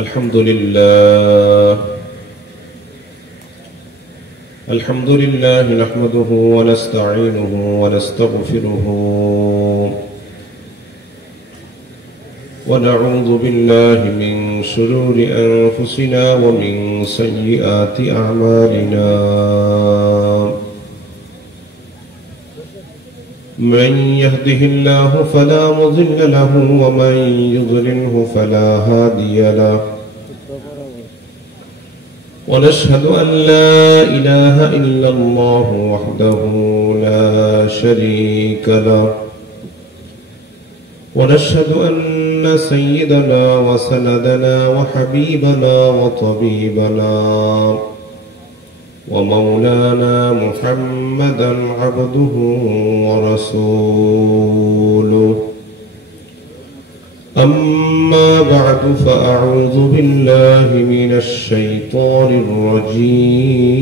الحمد لله نحمده ونستعينه ونستغفره ونعوذ بالله من شرور أنفسنا ومن سيئات أعمالنا من يهده الله فلا مضل له ومن يضلله فلا هادي له ونشهد أن لا إله إلا الله وحده لا شريك له ونشهد أن سيدنا وسندنا وحبيبنا وطبيبنا ومولانا محمدا عبده ورسوله أما بعد فأعوذ بالله من الشيطان الرجيم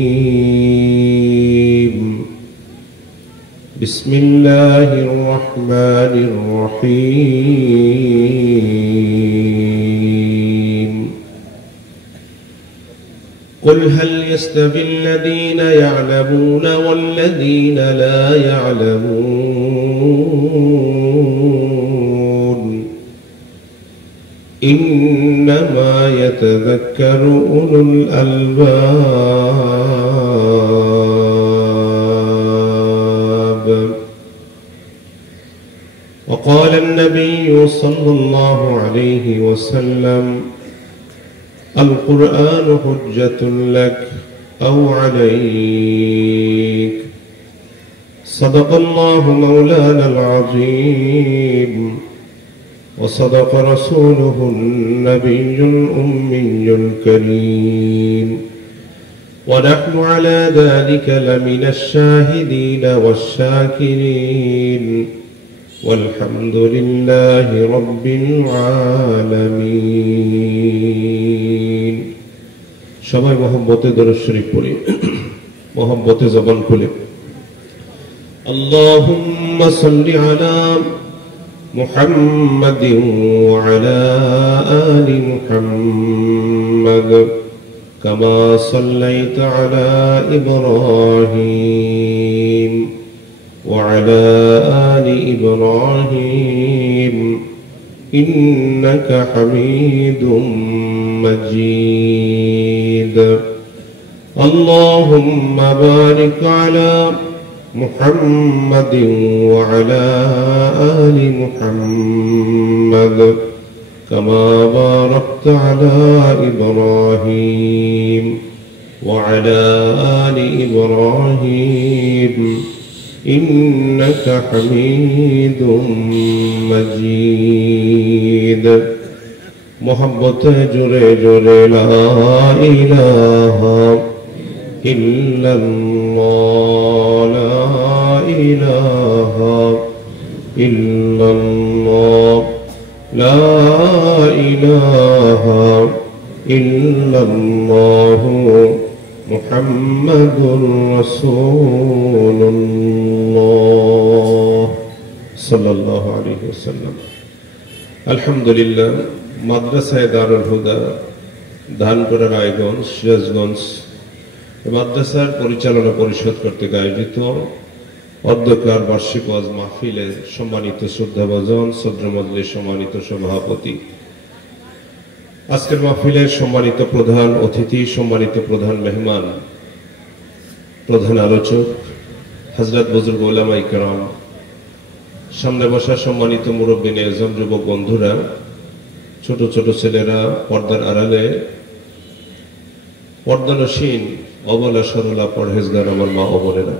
بسم الله الرحمن الرحيم قل هل يستوي الذين يعلمون والذين لا يعلمون إنما يتذكر أولو الألباب وقال النبي صلى الله عليه وسلم القرآن حجة لك أو عليك صدق الله مولانا العظيم وصدق رسوله النبي الأمي الكريم ونحن على ذلك لمن الشاهدين والشاكرين والحمد لله رب العالمين সবাই মোহাম্মতে দরুদ শরীফ পড়ি মোহাম্মতে জবান খুলে আল্লাহুম্মা সাল্লি আলা محمد وعلى آل محمد كما صليت على إبراهيم وعلى آل إبراهيم إنك حميد مجيد اللهم بارك على محمد وعلى آل محمد كما باركت على إبراهيم وعلى آل إبراهيم إنك حميد مجيد محبت جرے جرے لا إله إلا الله لا إله إلا الله لا إله إلا الله محمد رسول الله صلى الله عليه وسلم الحمد لله মাদ্রাসা দারুল হুদা ধানপুরা রায়গঞ্জ সিরাজগঞ্জ মাদ্রাসার পরিচালনা পরিষদ কর্তৃক আয়োজিত অধ্যক্ষার বার্ষিক ওয়াজ মাহফিলের সম্মানিত শ্রদ্ধাভাজন সদর মজলিস সম্মানিত সভাপতি, আজকের মাহফিলের সম্মানিত প্রধান অতিথি, সম্মানিত প্রধান মেহমান, প্রধান আলোচক হযরত বুজুর্গ উলামায়ে কেরাম, সামনে বসা সম্মানিত মুরব্বী নেজন, যুবক বন্ধুরা, ছোট ছোট ছেলেরা, পর্দার আড়ালে পর্দানসীন অবলা সরলা পরহেজগার আমার মা ও বোনেরা,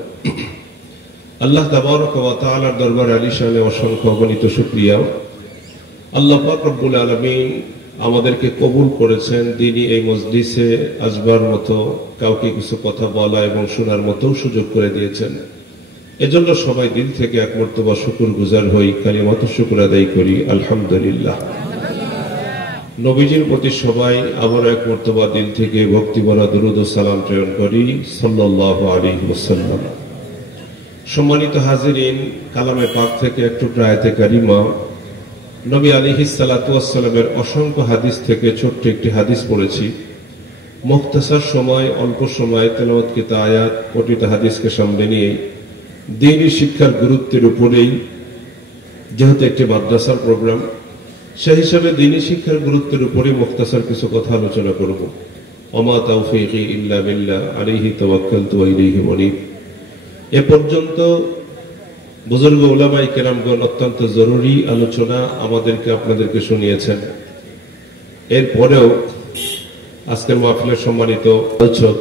আল্লাহ তাবারক ওয়া তাআলার দরবারে আলিশানে অসংখ্য অগণিত শুকরিয়া। আল্লাহ পাক রব্বুল আলামিন আমাদেরকে কবুল করেছেন, দিনই এই মজলিসে আসবার মতো, কাউকে কিছু কথা বলা এবং শোনার মতো সুযোগ করে দিয়েছেন। এজন্য সবাই দিল থেকে এক মর্তবা শুকরগুজার হই, কালিমাত শুকর আদায় করি আলহামদুলিল্লাহ। নবীজির প্রতি সবাই আবার এক মর্তবা দিল থেকে ভক্তিভরা দুরূদ ও সালাম প্রেরণ করি সাল্লাল্লাহু আলাইহি ওয়াসাল্লাম। সম্মানিত হাজিরিন, কালামে পাক থেকে একটু আয়াতে কারিমা নবী আলাইহিস সালাতু ওয়াস সালামের অসংখ্য হাদিস থেকে ছোট্ট একটি হাদিস পড়েছি। মুখতাসার সময়, অল্প সময় তেলাওয়াতকৃত আয়াত, কোটিটা হাদিসকে সামনে নিয়ে দ্বীনি শিক্ষার গুরুত্বের উপরেই, যেহেতু একটি মাদ্রাসার প্রোগ্রাম, সেই হিসাবে দ্বীনি শিক্ষার গুরুত্বের উপরেই মুখতাসার কিছু কথা আলোচনা করব। ওমা তাওফীকি ইল্লা বিল্লাহ আলাইহি তাওয়াক্কালতু ওয়া ইলাইহি মুনীব। এ পর্যন্ত বুজুর্গ উলামায়ে কেরামগণ অত্যন্ত জরুরি আলোচনা আমাদেরকে আপনাদেরকে শুনিয়েছেন। এরপরেও আজকের মাহফিলের সম্মানিত আলোচক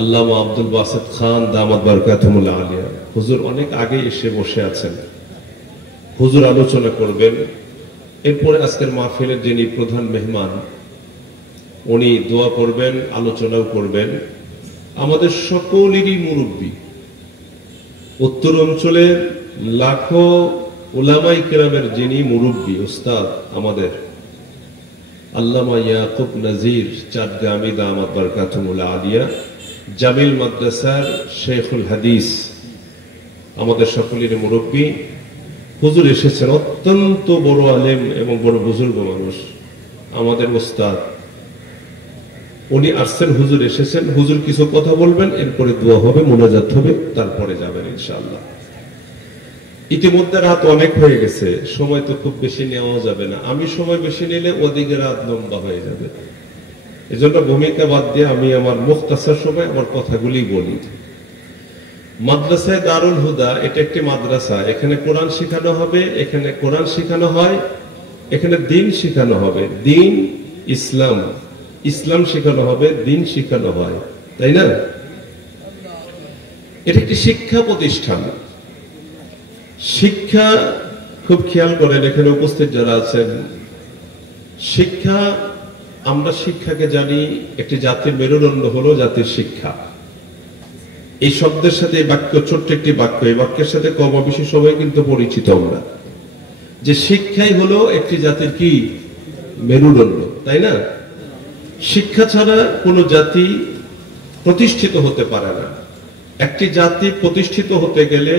আল্লামা আব্দুল বাসেত খান দামাত বারকাতুহুল আলিয়া হুজুর অনেক আগে এসে বসে আছেন। হুজুর আলোচনা করবেন। এরপরে আজকের মাহফিলের যিনি প্রধান মেহমান, উনি দোয়া করবেন, আলোচনাও করবেন। আমাদের সকলেরই মুরব্বী, উত্তর অঞ্চলের লাখো উলামায়ে কেরামের যিনি মুরব্বী উস্তাদ, আমাদের আল্লামা ইয়াকুব নাজির চাঁদগামী দামাত বারকাতুহুল আলিয়া জামিল মাদ্রাসার শেখুল হাদিস, আমাদের সকলের মুরব্বী হুজুর এসেছেন। অত্যন্ত বড় আলেম এবং বড় বুজুর্গ মানুষ, আমাদের উস্তাদ। উনি আসছেন, হুজুর এসেছেন। হুজুর কিছু কথা বলবেন, এরপরে দোয়া হবে, মোনাজাত হবে, তারপরে যাবেন ইনশাআল্লাহ। ইতিমধ্যে রাত অনেক হয়ে গেছে, সময় তো খুব বেশি নেওয়া যাবে না। আমি সময় বেশি নিলে ওদিকে রাত লম্বা হয়ে যাবে। এজন্য ভূমিকা বাদ দিয়ে আমি আমার মুখতাসার সময় আমার কথাগুলি বলি। মাদ্রাসায় দারুল হুদা, এটা একটি মাদ্রাসা। এখানে কোরআন শেখানো হবে, এখানে কোরআন শেখানো হয়, এখানে দিন শেখানো হবে। দিন ইসলাম, ইসলাম শেখানো হবে, দিন শেখানো হয়, তাই না? এটা একটি শিক্ষা প্রতিষ্ঠান। শিক্ষা খুব খেয়াল করেন, এখানে উপস্থিত যারা আছেন, শিক্ষা, আমরা শিক্ষাকে জানি একটি জাতির মেরুদণ্ড হলো জাতির শিক্ষা। এই শব্দের সাথে এই বাক্য, ছোট্ট একটি বাক্য, এই বাক্যের সাথে কম বেশি সবাই কিন্তু পরিচিত আমরা, যে শিক্ষাই হলো একটি জাতির কি মেরুদণ্ড, তাই না? শিক্ষা ছাড়া কোনো জাতি প্রতিষ্ঠিত হতে পারে না। একটি জাতি প্রতিষ্ঠিত হতে গেলে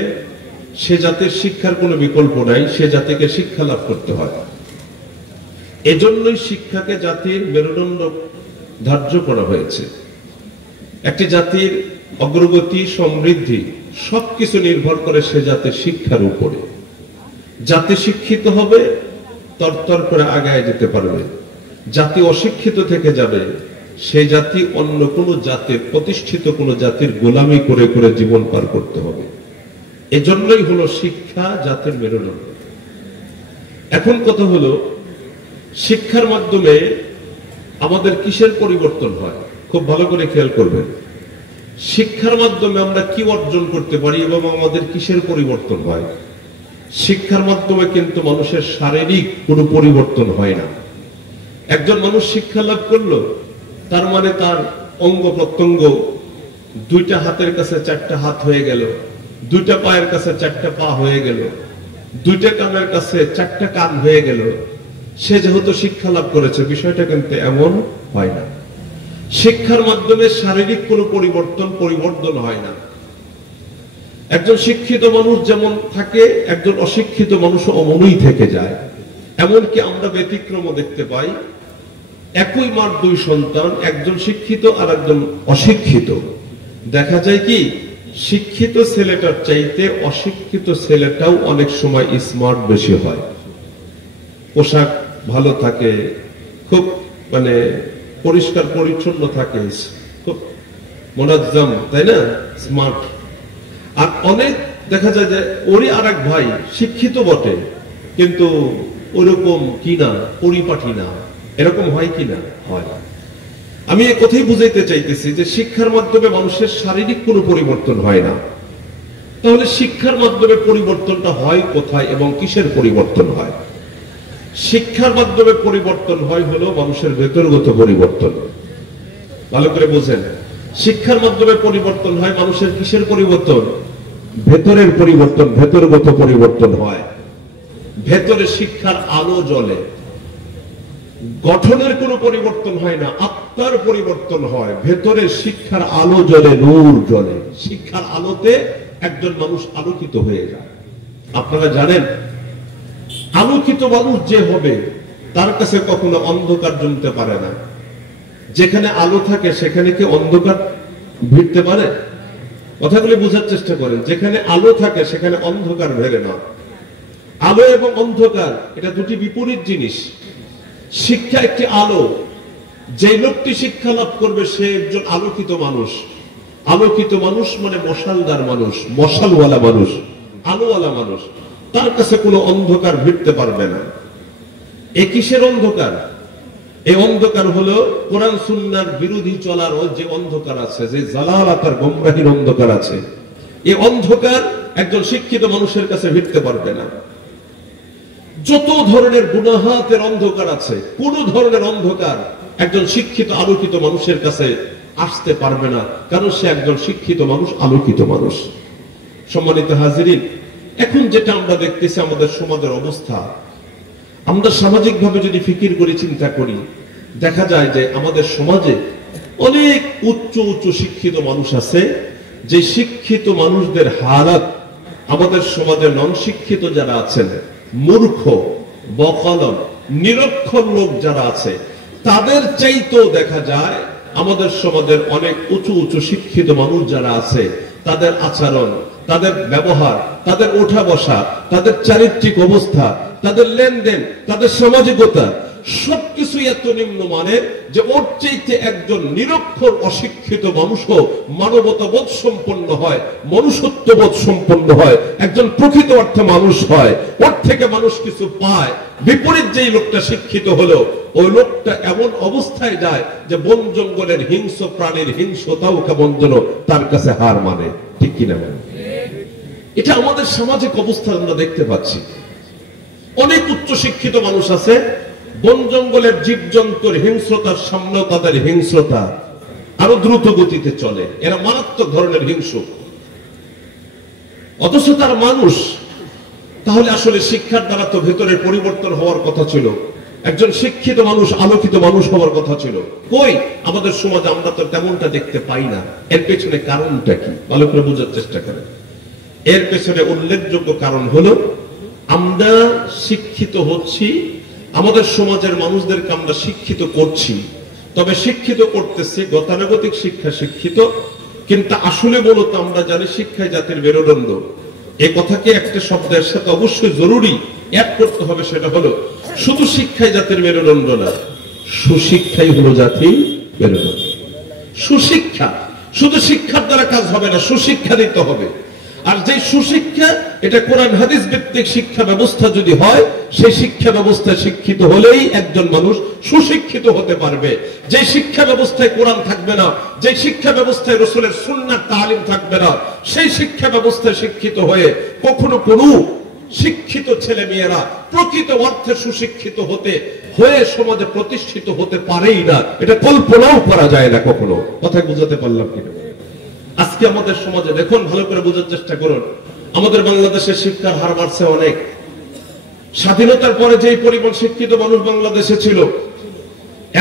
সে জাতির শিক্ষার কোনো বিকল্প নাই, সে জাতিকে শিক্ষা লাভ করতে হয়। এজন্যই শিক্ষাকে জাতির মেরুদণ্ড ধার্য করা হয়েছে। একটি জাতির অগ্রগতি, সমৃদ্ধি সবকিছু নির্ভর করে সে জাতির শিক্ষার উপরে। জাতি শিক্ষিত হবে, তরতর করে আগায় যেতে পারবে। জাতি অশিক্ষিত থেকে যাবে, সেই জাতি অন্য কোনো জাতির, প্রতিষ্ঠিত কোনো জাতির গোলামি করে করে জীবন পার করতে হবে। এজন্যই হলো শিক্ষা জাতির মেরুদণ্ড। এখন কথা হলো, শিক্ষার মাধ্যমে আমাদের কিসের পরিবর্তন হয়? খুব ভালো করে খেয়াল করবেন। শিক্ষার মাধ্যমে আমরা কি অর্জন করতে পারি এবং আমাদের কিসের পরিবর্তন হয়? শিক্ষার মাধ্যমে কিন্তু মানুষের শারীরিক কোনো পরিবর্তন হয় না। একজন মানুষ শিক্ষা লাভ করলো, তার মানে তার অঙ্গ প্রত্যঙ্গ, দুইটা হাতের কাছে চারটা হাত হয়ে গেল, দুইটা পায়ের কাছে চারটা পা হয়ে গেল, দুইটা কানের কাছে চারটা কান হয়ে গেল। সে যেহেতু শিক্ষা লাভ করেছে, বিষয়টা কিন্তু এমন হয় না। শিক্ষার মাধ্যমে শারীরিক কোনো পরিবর্তন হয় না। একজন শিক্ষিত মানুষ যেমন থাকে, একজন অশিক্ষিত মানুষ অমনই থেকে যায়। এমনকি আমরা ব্যতিক্রমও দেখতে পাই। একই মার দুই সন্তান, একজন শিক্ষিত আর একজন অশিক্ষিত। দেখা যায় কি, শিক্ষিত ছেলেটার চাইতে অশিক্ষিত ছেলেটাও অনেক সময় স্মার্ট বেশি হয়। পোশাক ভালো থাকে, খুব মানে পরিষ্কার পরিচ্ছন্ন থাকে, খুব মোনাজ্জাম, তাই না, স্মার্ট। আর অনেক দেখা যায় যে ওরই আর এক ভাই শিক্ষিত বটে, কিন্তু ওরকম কিনা, পরিপাটি না। এরকম হয় কিনা? হয়। আমি এই কথাই বুঝাইতে চাইতেছি যে শিক্ষার মাধ্যমে মানুষের শারীরিক কোনো পরিবর্তন হয় না। তাহলে শিক্ষার মাধ্যমে পরিবর্তনটা হয় কোথায় এবং কিসের পরিবর্তন হয়? শিক্ষার মাধ্যমে পরিবর্তন হয় হলো মানুষের ভেতরগত পরিবর্তন। ভালো করে বোঝেন, শিক্ষার মাধ্যমে পরিবর্তন হয় মানুষের কিসের পরিবর্তন? ভেতরের পরিবর্তন, ভেতরগত পরিবর্তন হয়। ভেতরে শিক্ষার আলো জ্বলে। গঠনের কোনো পরিবর্তন হয় না, আত্মার পরিবর্তন হয়। ভেতরে শিক্ষার আলো জ্বলে, নূর জ্বলে। শিক্ষার আলোতে একজন মানুষ আলোকিত হয়ে যায়। আপনারা জানেন আলোকিত মানুষ যে হবে তার কাছে কখনো অন্ধকার জমতে পারে না। যেখানে আলো থাকে সেখানে কি অন্ধকার ভিড়তে পারে? কথাগুলি বোঝার চেষ্টা করেন। যেখানে আলো থাকে সেখানে অন্ধকার ভেড়ে না। আলো এবং অন্ধকার এটা দুটি বিপরীত জিনিস। শিক্ষা একটি আলো। যে লোকটি শিক্ষা লাভ করবে সে একজন আলোকিত মানুষ। আলোকিত মানুষ মানে মশালদার মানুষ, মশালওয়ালা মানুষ, আলোওয়ালা মানুষ। তার কাছে কোনো অন্ধকার ভিড়তে পারবে না। এ কিসের অন্ধকার? এই অন্ধকার হলো কোরআন সুন্নাহর বিরোধী চলার যে অন্ধকার আছে, যে জালালাতার গোমরাহির অন্ধকার আছে। এই অন্ধকার একজন শিক্ষিত মানুষের কাছে ভিড়তে পারবে না। যত ধরনের গুনাহাতের অন্ধকার আছে, কোন ধরনের অন্ধকার একজন শিক্ষিত আলোকিত মানুষের কাছে আসতে পারবে না, কারণ সে একজন শিক্ষিত মানুষ, আলোকিত মানুষ। সম্মানিত হাজিরিন, এখন যেটা আমরা দেখতেছি আমাদের সমাজের অবস্থা, আমরা সামাজিকভাবে যদি ফিকির করে চিন্তা করি, দেখা যায় যে আমাদের সমাজে অনেক উচ্চ উচ্চ শিক্ষিত মানুষ আছে, যে শিক্ষিত মানুষদের হালাত আমাদের সমাজে নন শিক্ষিত যারা আছেন, মূর্খ, বকলম, নিরক্ষর লোক যারা আছে, তাদের চাইতেও দেখা যায় আমাদের সমাজের অনেক উঁচু উঁচু শিক্ষিত মানুষ যারা আছে, তাদের আচরণ, তাদের ব্যবহার, তাদের ওঠা বসা, তাদের চারিত্রিক অবস্থা, তাদের লেনদেন, তাদের সামাজিকতা সবকিছু এত নিম্নমানের যে ওর চাইতে একজন নিরক্ষর অশিক্ষিত মানুষও মানবতাবোধ সম্পন্ন হয়, মনুষ্যত্ববোধ সম্পন্ন হয়, একজন প্রকৃত অর্থে মানুষ হয়, ওর থেকে মানুষ কিছু পায়। বিপরীত যেই লোকটা শিক্ষিত হলো, ওই লোকটা এমন অবস্থায় যায় যে বন জঙ্গলের হিংস্র প্রাণীর হিংস্রতাও কেমন যেন তার কাছে হার মানে। ঠিক কিনা? এটা আমাদের সামাজিক অবস্থা আমরা দেখতে পাচ্ছি। অনেক উচ্চ শিক্ষিত মানুষ আছে, বন জঙ্গলের জীবজন্তুর হিংস্রতার সামনেও তাদের হিংস্রতা আরো দ্রুত গতিতে চলে। এরা মারাত্মক ধরনের হিংস্র, অথচ তার মানুষ। তাহলে আসলে শিক্ষার দ্বারা তো ভেতরের পরিবর্তন হওয়ার কথা ছিল, একজন শিক্ষিত মানুষ, আলোকিত মানুষ হওয়ার কথা ছিল। কই আমাদের সমাজে আমরা তো তেমনটা দেখতে পাই না। এর পেছনে কারণটা কি ভালো করে বোঝার চেষ্টা করেন। এর পেছনে উল্লেখযোগ্য কারণ হলো, আমরা শিক্ষিত হচ্ছি, আমাদের সমাজের মানুষদেরকে আমরা শিক্ষিত করছি, তবে শিক্ষিত করতেছি গতানুগতিক শিক্ষা শিক্ষিত, কিন্তু আসলে মূলত আমরা জানি শিক্ষাই জাতির মেরুদণ্ড। এই কথাকে একটা শব্দের সাথে অবশ্যই জরুরি অ্যাড করতে হবে, সেটা হলো শুধু শিক্ষাই জাতির মেরুদণ্ড না, সুশিক্ষাই হলো জাতির মেরুদণ্ড। সুশিক্ষা, শুধু শিক্ষার দ্বারা কাজ হবে না, সুশিক্ষা দিতে হবে। আর যে সুশিক্ষা, এটা কোরআন হাদিস ভিত্তিক শিক্ষা ব্যবস্থা যদি হয়, সেই শিক্ষা ব্যবস্থায় শিক্ষিত হলেই একজন মানুষ সুশিক্ষিত হতে পারবে। যে শিক্ষা ব্যবস্থায় কোরআন থাকবে না, যে শিক্ষা ব্যবস্থায় রাসূলের সুন্নাত তালিম থাকবে না, সেই শিক্ষা ব্যবস্থায় শিক্ষিত হয়ে কখনো কোনো শিক্ষিত ছেলে মেয়েরা প্রকৃত অর্থে সুশিক্ষিত হয়ে সমাজে প্রতিষ্ঠিত হতে পারেই না। এটা কল্পনাও করা যায় না কখনো। কথা বুঝাতে পারলাম কিনা? আজকে আমাদের সমাজে দেখুন, ভালো করে বোঝার চেষ্টা করুন, আমাদের বাংলাদেশের শিক্ষার হার বাড়ছে অনেক। স্বাধীনতার পরে যে পরিমাণ শিক্ষিত মানুষ বাংলাদেশে ছিল,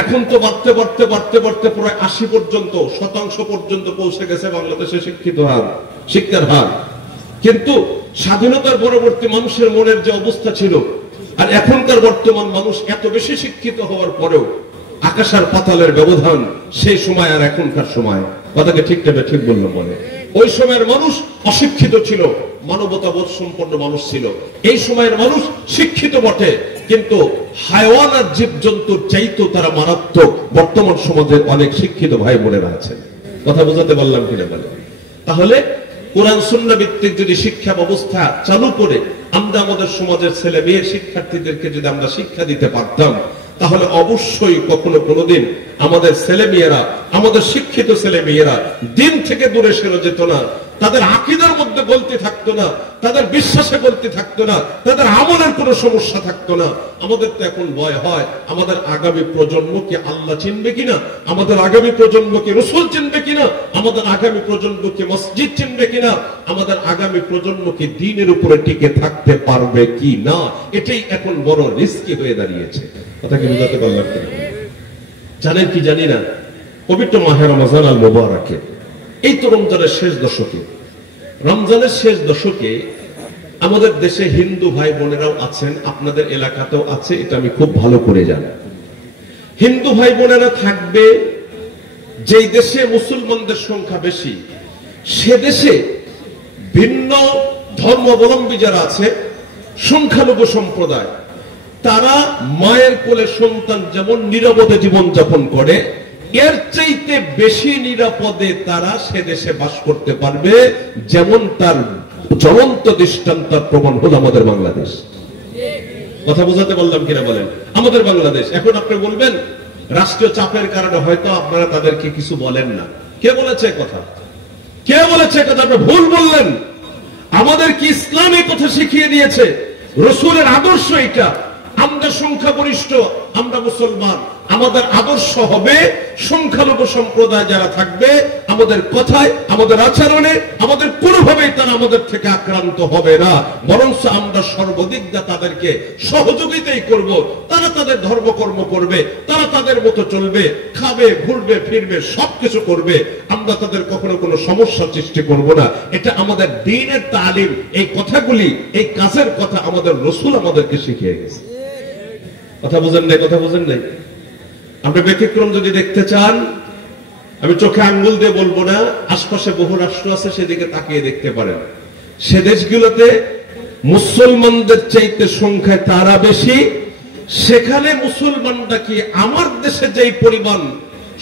এখন তো বাড়তে বাড়তে বাড়তে বাড়তে প্রায় 80% পর্যন্ত পৌঁছে গেছে বাংলাদেশের শিক্ষিত হার, শিক্ষার হার। কিন্তু স্বাধীনতার পরবর্তী মানুষের মনের যে অবস্থা ছিল, আর এখনকার বর্তমান মানুষ এত বেশি শিক্ষিত হওয়ার পরেও আকাশ আর পাতালের ব্যবধান। সেই সময় আর এখনকার সময়, কথাকে ঠিক বললাম মনে। ওই সময়ের মানুষ অশিক্ষিত ছিল, মানবতাবোধ সম্পন্ন মানুষ ছিল। এই সময়ের মানুষ শিক্ষিত বটে, কিন্তু হায়াওয়ান আর জীবজন্তুর চাইতেও তারা মারাত্মক বর্তমান সমাজের অনেক শিক্ষিত ভাই বোনেরা আছেন। কথা বোঝাতে পারলাম কিনা বলে? তাহলে কোরআন সুন্নাহ ভিত্তিক যদি শিক্ষা ব্যবস্থা চালু করে আমরা আমাদের সমাজের ছেলে মেয়ে শিক্ষার্থীদেরকে যদি আমরা শিক্ষা দিতে পারতাম, তাহলে অবশ্যই কখনো কোনোদিন আমাদের ছেলে মেয়েরা, আমাদের শিক্ষিত ছেলে মেয়েরা দিন থেকে দূরে সরে যেত না, তাদের আকীদার মধ্যে গলতি থাকতো না, তাদের বিশ্বাসে গলতি থাকতো না, তাদের আমলের কোনো সমস্যা থাকতো না। আমাদের তো এখন ভয় হয়, আমাদের আগামী প্রজন্ম কি আল্লাহ চিনবে কিনা, আমাদের আগামী প্রজন্ম কি রাসূল চিনবে কিনা, আমাদের আগামী প্রজন্ম কি মসজিদ চিনবে কিনা, আমাদের আগামী প্রজন্ম কি দ্বীনের উপরে টিকে থাকতে পারবে কি না। এটাই এখন বড় রিস্কি হয়ে দাঁড়িয়েছে। কথা কি বুঝাতে পারলাম কিনা? জানেন কি জানি না, পবিত্র মাহে রমজান আল মুবারাকে, এই তো রমজানের শেষ দশকে আমাদের দেশে হিন্দু ভাই বোনেরাও আছেন, আপনাদের এলাকাতেও আছে, এটা আমি খুব ভালো করে জানি। হিন্দু ভাই বোনেরা থাকবে যেই দেশে মুসলমানদের সংখ্যা বেশি, সে দেশে ভিন্ন ধর্মাবলম্বী যারা আছে, সংখ্যালঘু সম্প্রদায়, তারা মায়ের কোলে সন্তান যেমন নিরাপদে জীবন যাপন করে, এর চাইতে বেশি নিরাপদে তারা সে দেশে বাস করতে পারবে, যেমন তার জ্বলন্ত দৃষ্টান্ত প্রমাণ হল আমাদের বাংলাদেশ। কথা বোঝাতে বললাম কিনা বলেন? আমাদের বাংলাদেশ। এখন আপনি বলবেন রাষ্ট্রীয় চাপের কারণে হয়তো আপনারা তাদেরকে কিছু বলেন না। কে বলেছে কথা? কে বলেছে কথা? আপনি ভুল বললেন। আমাদের কি ইসলাম এই কথা শিখিয়ে দিয়েছে? রসুলের আদর্শ এটা। আমরা সংখ্যাগরিষ্ঠ, আমরা মুসলমান, আমাদের আদর্শ হবে সংখ্যালঘু সম্প্রদায় যারা থাকবে, আমাদের কথায়, আমাদের আচরণে, আমাদের কোনোভাবেই তারা আমাদের থেকে আক্রান্ত হবে না, বরং আমরা সর্বদিক দিয়ে তাদেরকে সহযোগিতাই করব। তারা তাদের ধর্মকর্ম করবে, তারা তাদের মতো চলবে, খাবে, ঘুরবে, ফিরবে, সবকিছু করবে। আমরা তাদের কখনো কোনো সমস্যা সৃষ্টি করব না। এটা আমাদের দ্বীনের তালিম। এই কথাগুলি, এই কাজের কথা আমাদের রাসূল আমাদেরকে শিখিয়ে গেছে। কথা বুঝেন নাই? কথা বুঝেন নাই? আপনি ব্যতিক্রম যদি দেখতে চান, আমি চোখে আঙ্গুল দিয়ে বলবো না, আশপাশে বহু রাষ্ট্র আছে, সেদিকে তাকিয়ে দেখতে পারেন। সে দেশগুলোতে মুসলমানদের চাইতে সংখ্যায় তারা বেশি, সেখানে মুসলমানরা কি আমার দেশে যেই পরিমাণ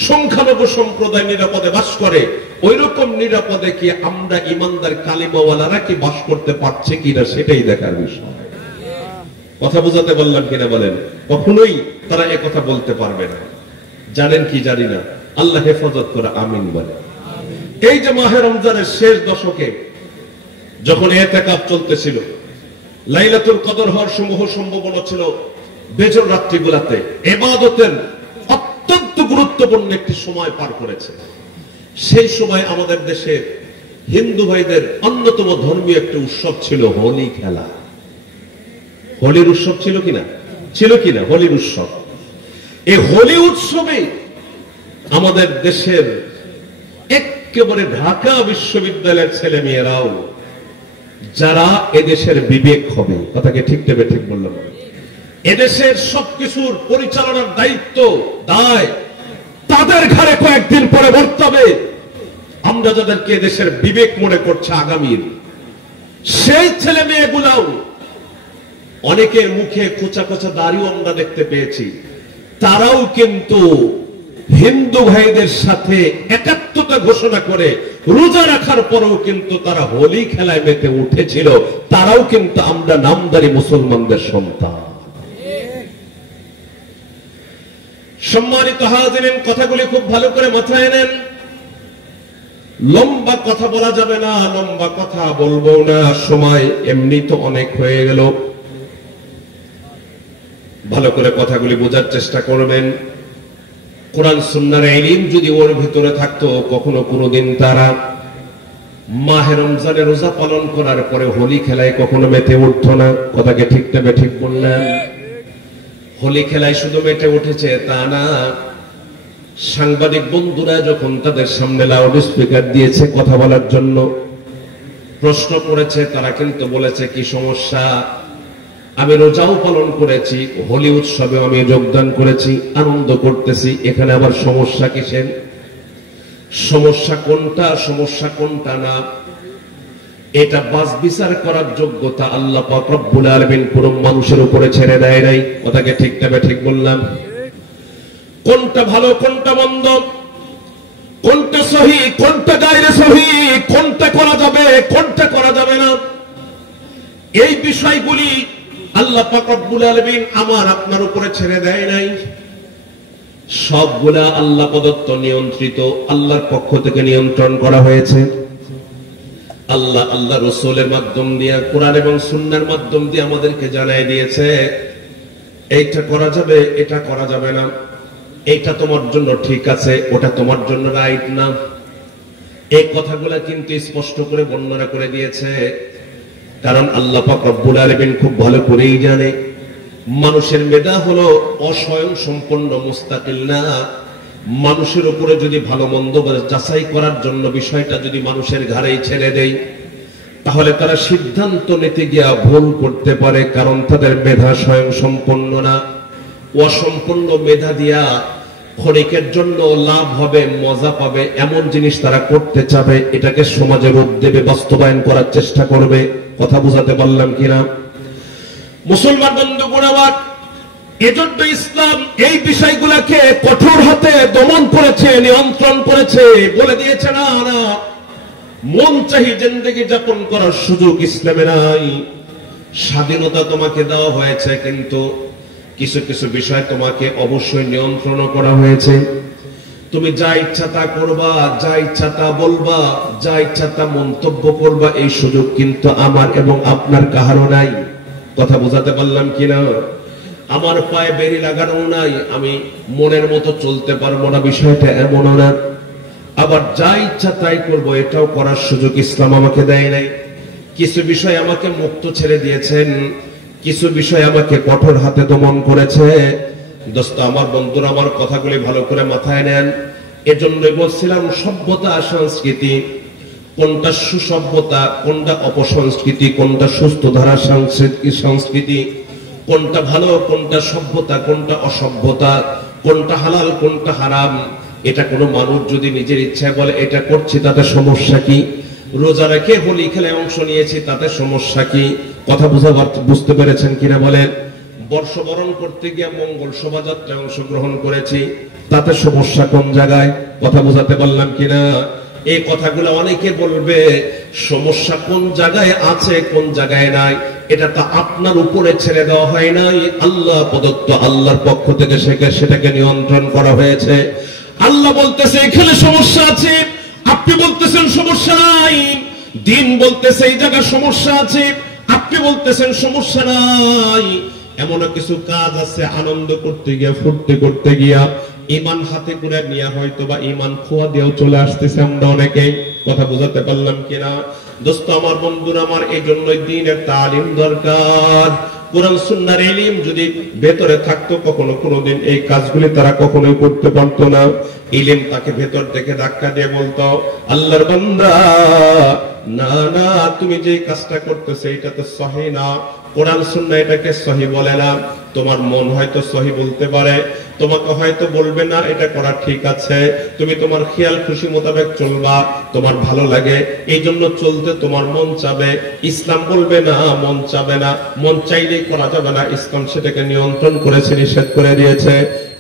সংখ্যালঘু সম্প্রদায় নিরাপদে বাস করে, ওই রকম নিরাপদে কি আমরা ইমানদার কালিমাওয়ালারা কি বাস করতে পারছে কিনা, সেটাই দেখার বিষয়। কথা বোঝাতে বললাম কিনা বলেন? কখনোই তারা এ কথা বলতে পারবে না। জানেন কি জানি না, আল্লাহ হেফাজত করে, আমিন বলে। এই যে মাহে রমজানের শেষ দশকে যখন ইতিকাফ চলতেছিল, লাইলাতুল কদর হওয়ার সমূহ সম্ভাবনা ছিল, বেজর রাত্রিগুলাতে ইবাদতের অত্যন্ত গুরুত্বপূর্ণ একটি সময় পার করেছে। সেই সময় আমাদের দেশে হিন্দু ভাইদের অন্যতম ধর্মীয় একটি উৎসব ছিল হোলি খেলা। হোলির উৎসব ছিল কিনা? ছিল কিনা হোলির উৎসব? এই হোলি উৎসবে আমাদের দেশের একেবারে ঢাকা বিশ্ববিদ্যালয়ের ছেলে মেয়েরাও, যারা এদেশের বিবেক হবে, কথাকে ঠিক দেবে, ঠিক বললাম, এদেশের সবকিছুর পরিচালনার দায়িত্ব দায় তাদের ঘাড়ে কয়েকদিন পরে বর্তাবে। আমরা যাদেরকে এদেশের বিবেক মনে করছে আগামীর, সেই ছেলে মেয়েগুলাও, অনেকের মুখে খোঁচা খোঁচা দাড়িও আমরা দেখতে পেয়েছি, তারাও কিন্তু হিন্দু ভাইদের সাথে একাত্মতা ঘোষণা করে রোজা রাখার পরেও কিন্তু তারা হোলি খেলায় মেতে উঠেছিল। তারাও কিন্তু আমরা নামদারি মুসলমানদের সন্তান। সম্মানিত হাজিরিন, কথাগুলি খুব ভালো করে মাথায় নেন। লম্বা কথা বলা যাবে না, লম্বা কথা বলবো না, সময় এমনি তো অনেক হয়ে গেল। ভালো করে কথাগুলি বোঝার চেষ্টা করবেন। কোরআন সুন্নাহর ইলম যদি ওর ভিতরে থাকতো, কখনো কোনোদিন তারা মাহে রমজানে রোজা পালন করার পরে হোলি খেলায় কখনো মেতে উঠতো না। কথাকে ঠিক তবে ঠিক বললেন। হোলি খেলায় শুধু মেতে উঠেছে তা না, সাংবাদিক বন্ধুরা যখন তাদের সামনে লাউড স্পিকার দিয়েছে কথা বলার জন্য, প্রশ্ন করেছে, তারা কিন্তু বলেছে কি সমস্যা? আমি রোজাও পালন করেছি, হোলি উৎসবে আমি যোগদান করেছি, আনন্দ করতেছি, এখানে আবার সমস্যা কিসের? সমস্যা কোনটা, সমস্যা কোনটা না, এটা বাস বিচার করার যোগ্যতা আল্লাহ পাক রব্বুল আলামিন কোন মানুষের উপরে ছেড়ে দেয় নাই। কথাকে ঠিক তবে ঠিক বললাম। কোনটা ভালো, কোনটা মন্দ, কোনটা সহি, কোনটা গায়রে সহি, কোনটা করা যাবে, কোনটা করা যাবে না, এই বিষয়গুলি আল্লাহ পাক রব্বুল আলামিন আমার আপনার উপরে ছেড়ে দেয় নাই। সবগুলা আল্লাহ প্রদত্ত, নিয়ন্ত্রিত, আল্লাহর পক্ষ থেকে নিয়ন্ত্রণ করা হয়েছে। আল্লাহ রাসূলের মাধ্যম দিয়ে, কোরআন এবং সুন্নাহর মাধ্যম দিয়ে আমাদেরকে জানাই দিয়েছে এইটা করা যাবে, এটা করা যাবে না, এইটা তোমার জন্য ঠিক আছে, ওটা তোমার জন্য রাইট না। এই কথাগুলা কিন্তু স্পষ্ট করে বর্ণনা করে দিয়েছে। কারণ আল্লাহ পাক রব্বুল আলামিন খুব ভালো করেই জানে মানুষের মেধা হলো অস্বয়ং সম্পন্ন, মুস্তাকিল না। মানুষের উপরে যদি ভালো মন্দ যাচাই করার জন্য বিষয়টা যদি মানুষের ঘাড়েই ছেড়ে দেয়, তাহলে তারা সিদ্ধান্ত নিতে গিয়া ভুল করতে পারে, কারণ তাদের মেধা স্বয়ং সম্পন্ন না। অসম্পূর্ণ মেধা দিয়া ক্ষণিকের জন্য লাভ হবে, মজা পাবে এমন জিনিস তারা করতে চাবে, এটাকে সমাজে রূপ দেবে, বাস্তবায়ন করার চেষ্টা করবে। কথা বুঝাতে পারলাম কিনা? মুসলমান বন্ধুগণ আমার, এজন্য ইসলাম এই বিষয়গুলোকে কঠোর হাতে দমন করেছে, নিয়ন্ত্রণ করেছে, বলে দিয়েছে না না মন চাহি জিন্দেগি যাপন করার সুযোগ ইসলামে নাই। স্বাধীনতা তোমাকে দেওয়া হয়েছে, কিন্তু কিছু কিছু বিষয় তোমাকে অবশ্যই নিয়ন্ত্রণ করা হয়েছে। তুমি যা ইচ্ছা তা করবা, যা ইচ্ছা তা বলবা, যা ইচ্ছা তা মন্তব্য করবা, এই সুযোগ কিন্তু আমার এবং আপনার কাহারও নাই। কথা বোঝাতে পারলাম কিনা? আমার পায়ে বেরি লাগানো নাই, আমি মনের মতো চলতে পারবো না, বিষয়টা এমনও না। আবার যা ইচ্ছা তাই করবো, এটাও করার সুযোগ ইসলাম আমাকে দেয় নাই। কিছু বিষয় আমাকে মুক্ত ছেড়ে দিয়েছেন, কিছু বিষয় আমাকে কঠোর হাতে দমন করেছে। দোস্ত আমার, বন্ধুরা আমার, কথাগুলি ভালো করে মাথায় নেন। এজন্যই বলছিলাম সভ্যতা সংস্কৃতি, কোনটা সুসভ্যতা, কোনটা অপসংস্কৃতি, কোনটা সুস্থ ধারা সংস্কৃতি, কোনটা ভালো, কোনটা সভ্যতা, কোনটা অসভ্যতা, কোনটা হালাল, কোনটা হারাম, এটা কোনো মানুষ যদি নিজের ইচ্ছায় বলে এটা করছি, তাতে সমস্যা কি? রোজা রেখে হোলি খেলায় অংশ নিয়েছি, তাতে সমস্যা কি? কথা বুঝতে পেরেছেন কিনা বলেন? বর্ষবরণ করতে গিয়ে মঙ্গল শোভাযাত্রায় অংশগ্রহণ করেছি, তাতে সমস্যা কোন জায়গায়? কথা বোঝাতে পারলাম কিনা? এই কথাগুলো অনেকে বলবে, সমস্যা কোন জায়গায় আছে কোন জায়গায় নাই, এটা তো আপনার উপরে ছেড়ে দেওয়া হয় নাই, আল্লাহ প্রদত্ত, আল্লাহর পক্ষ থেকে সেটাকে নিয়ন্ত্রণ করা হয়েছে। আল্লাহ বলতেছে এখানে সমস্যা আছে, আপনি বলতেছেন সমস্যা নাই। দিন বলতেছে এই জায়গায় সমস্যা আছে, আপনি বলতেছেন সমস্যা নাই। এমন কিছু কাজ আছে, আনন্দ করতে গিয়া, ফুর্তি করতে গিয়া ইমান হাতে করে নিয়ে হয়তো বা ইমান খোয়া দিয়েও চলে আসতেছে আমরা অনেকেই। কথা বোঝাতে পারলাম কিনা? দোস্ত আমার, বন্ধুরা আমার, এই জন্যই দ্বীনের তালিম দরকার। কোরআন সুন্নাহর ইলম যদি ভেতরে থাকতো, কখনো কোনোদিন এই কাজগুলি তারা কখনোই করতে পারতো না। ইলম তাকে ভেতর থেকে ধাক্কা দিয়ে বলতো, আল্লাহর বান্দা, না না, তুমি যে কাজটা করতেছো এটা তো সহি না, কোরআন সুন্নাহ এটাকে সহি বলে না। তোমার মন হয়তো সহি বলতে পারে, তোমাকে হয়তো বলবে না এটা করা ঠিক আছে, তুমি তোমার খেয়াল খুশি মোতাবেক চলবা, তোমার ভালো লাগে এই জন্য চলতে তোমার মন চাবে। ইসলাম বলবে না মন চাবে না, মন চাইলেই করা যাবে না, ইসলাম সেটাকে নিয়ন্ত্রণ করেছে, নিষেধ করে দিয়েছে।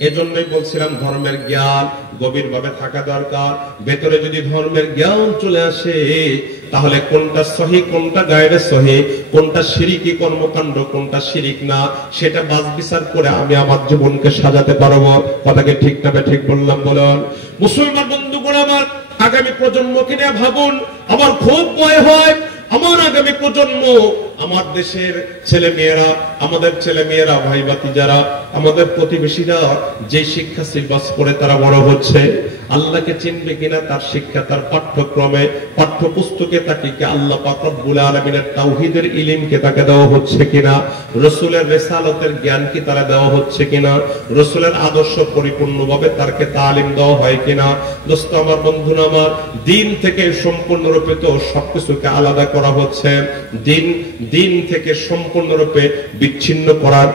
এজন্যই বলছিলাম ধর্মের জ্ঞান গভীরভাবে থাকা দরকার। ভেতরে যদি ধর্মের জ্ঞান চলে আসে, তাহলে কোনটা সহি, কোনটা গায়রে সহি, কোনটা শিরকি কর্মকাণ্ড, কোনটা শিরিক না, সেটা বাছ বিচার করে আমি আমার জীবনকে সাজাতে পারবো। কথাকে ঠিক না ঠিক বললাম বলুন? মুসলমান বন্ধুগণ আমার, আগামী প্রজন্মকে নিয়ে ভাবুন। আমার খুব ভয় হয়, আমার আগামী প্রজন্ম, আমার দেশের ছেলে মেয়েরা, আমাদের ছেলে মেয়েরা, ভাই ভাতিজারা, আমাদের প্রতিবেশীরা যে শিক্ষা সিলেবাস পড়ে তারা বড় হচ্ছে, আল্লাহকে চিনবে কিনা, তার শিক্ষা, তার পাঠ্যক্রমে, পাঠ্যপুস্তকে তাকে আল্লাহ পাক রব্বুল আলামিনের তাওহীদের ইলমকে তাকে দেওয়া হচ্ছে কিনা, রাসূলের রিসালাতের জ্ঞান কি তারা দেওয়া হচ্ছে কিনা, রাসূলের আদর্শ পরিপূর্ণভাবে তাকে তালিম দেওয়া হয় কিনা। দোস্ত আমার, বন্ধুরা আমার, দিন থেকে সম্পূর্ণরূপে তো সবকিছুকে আলাদা করা হচ্ছে, দিন থেকে সম্পূর্ণরূপে বিচ্ছিন্ন করার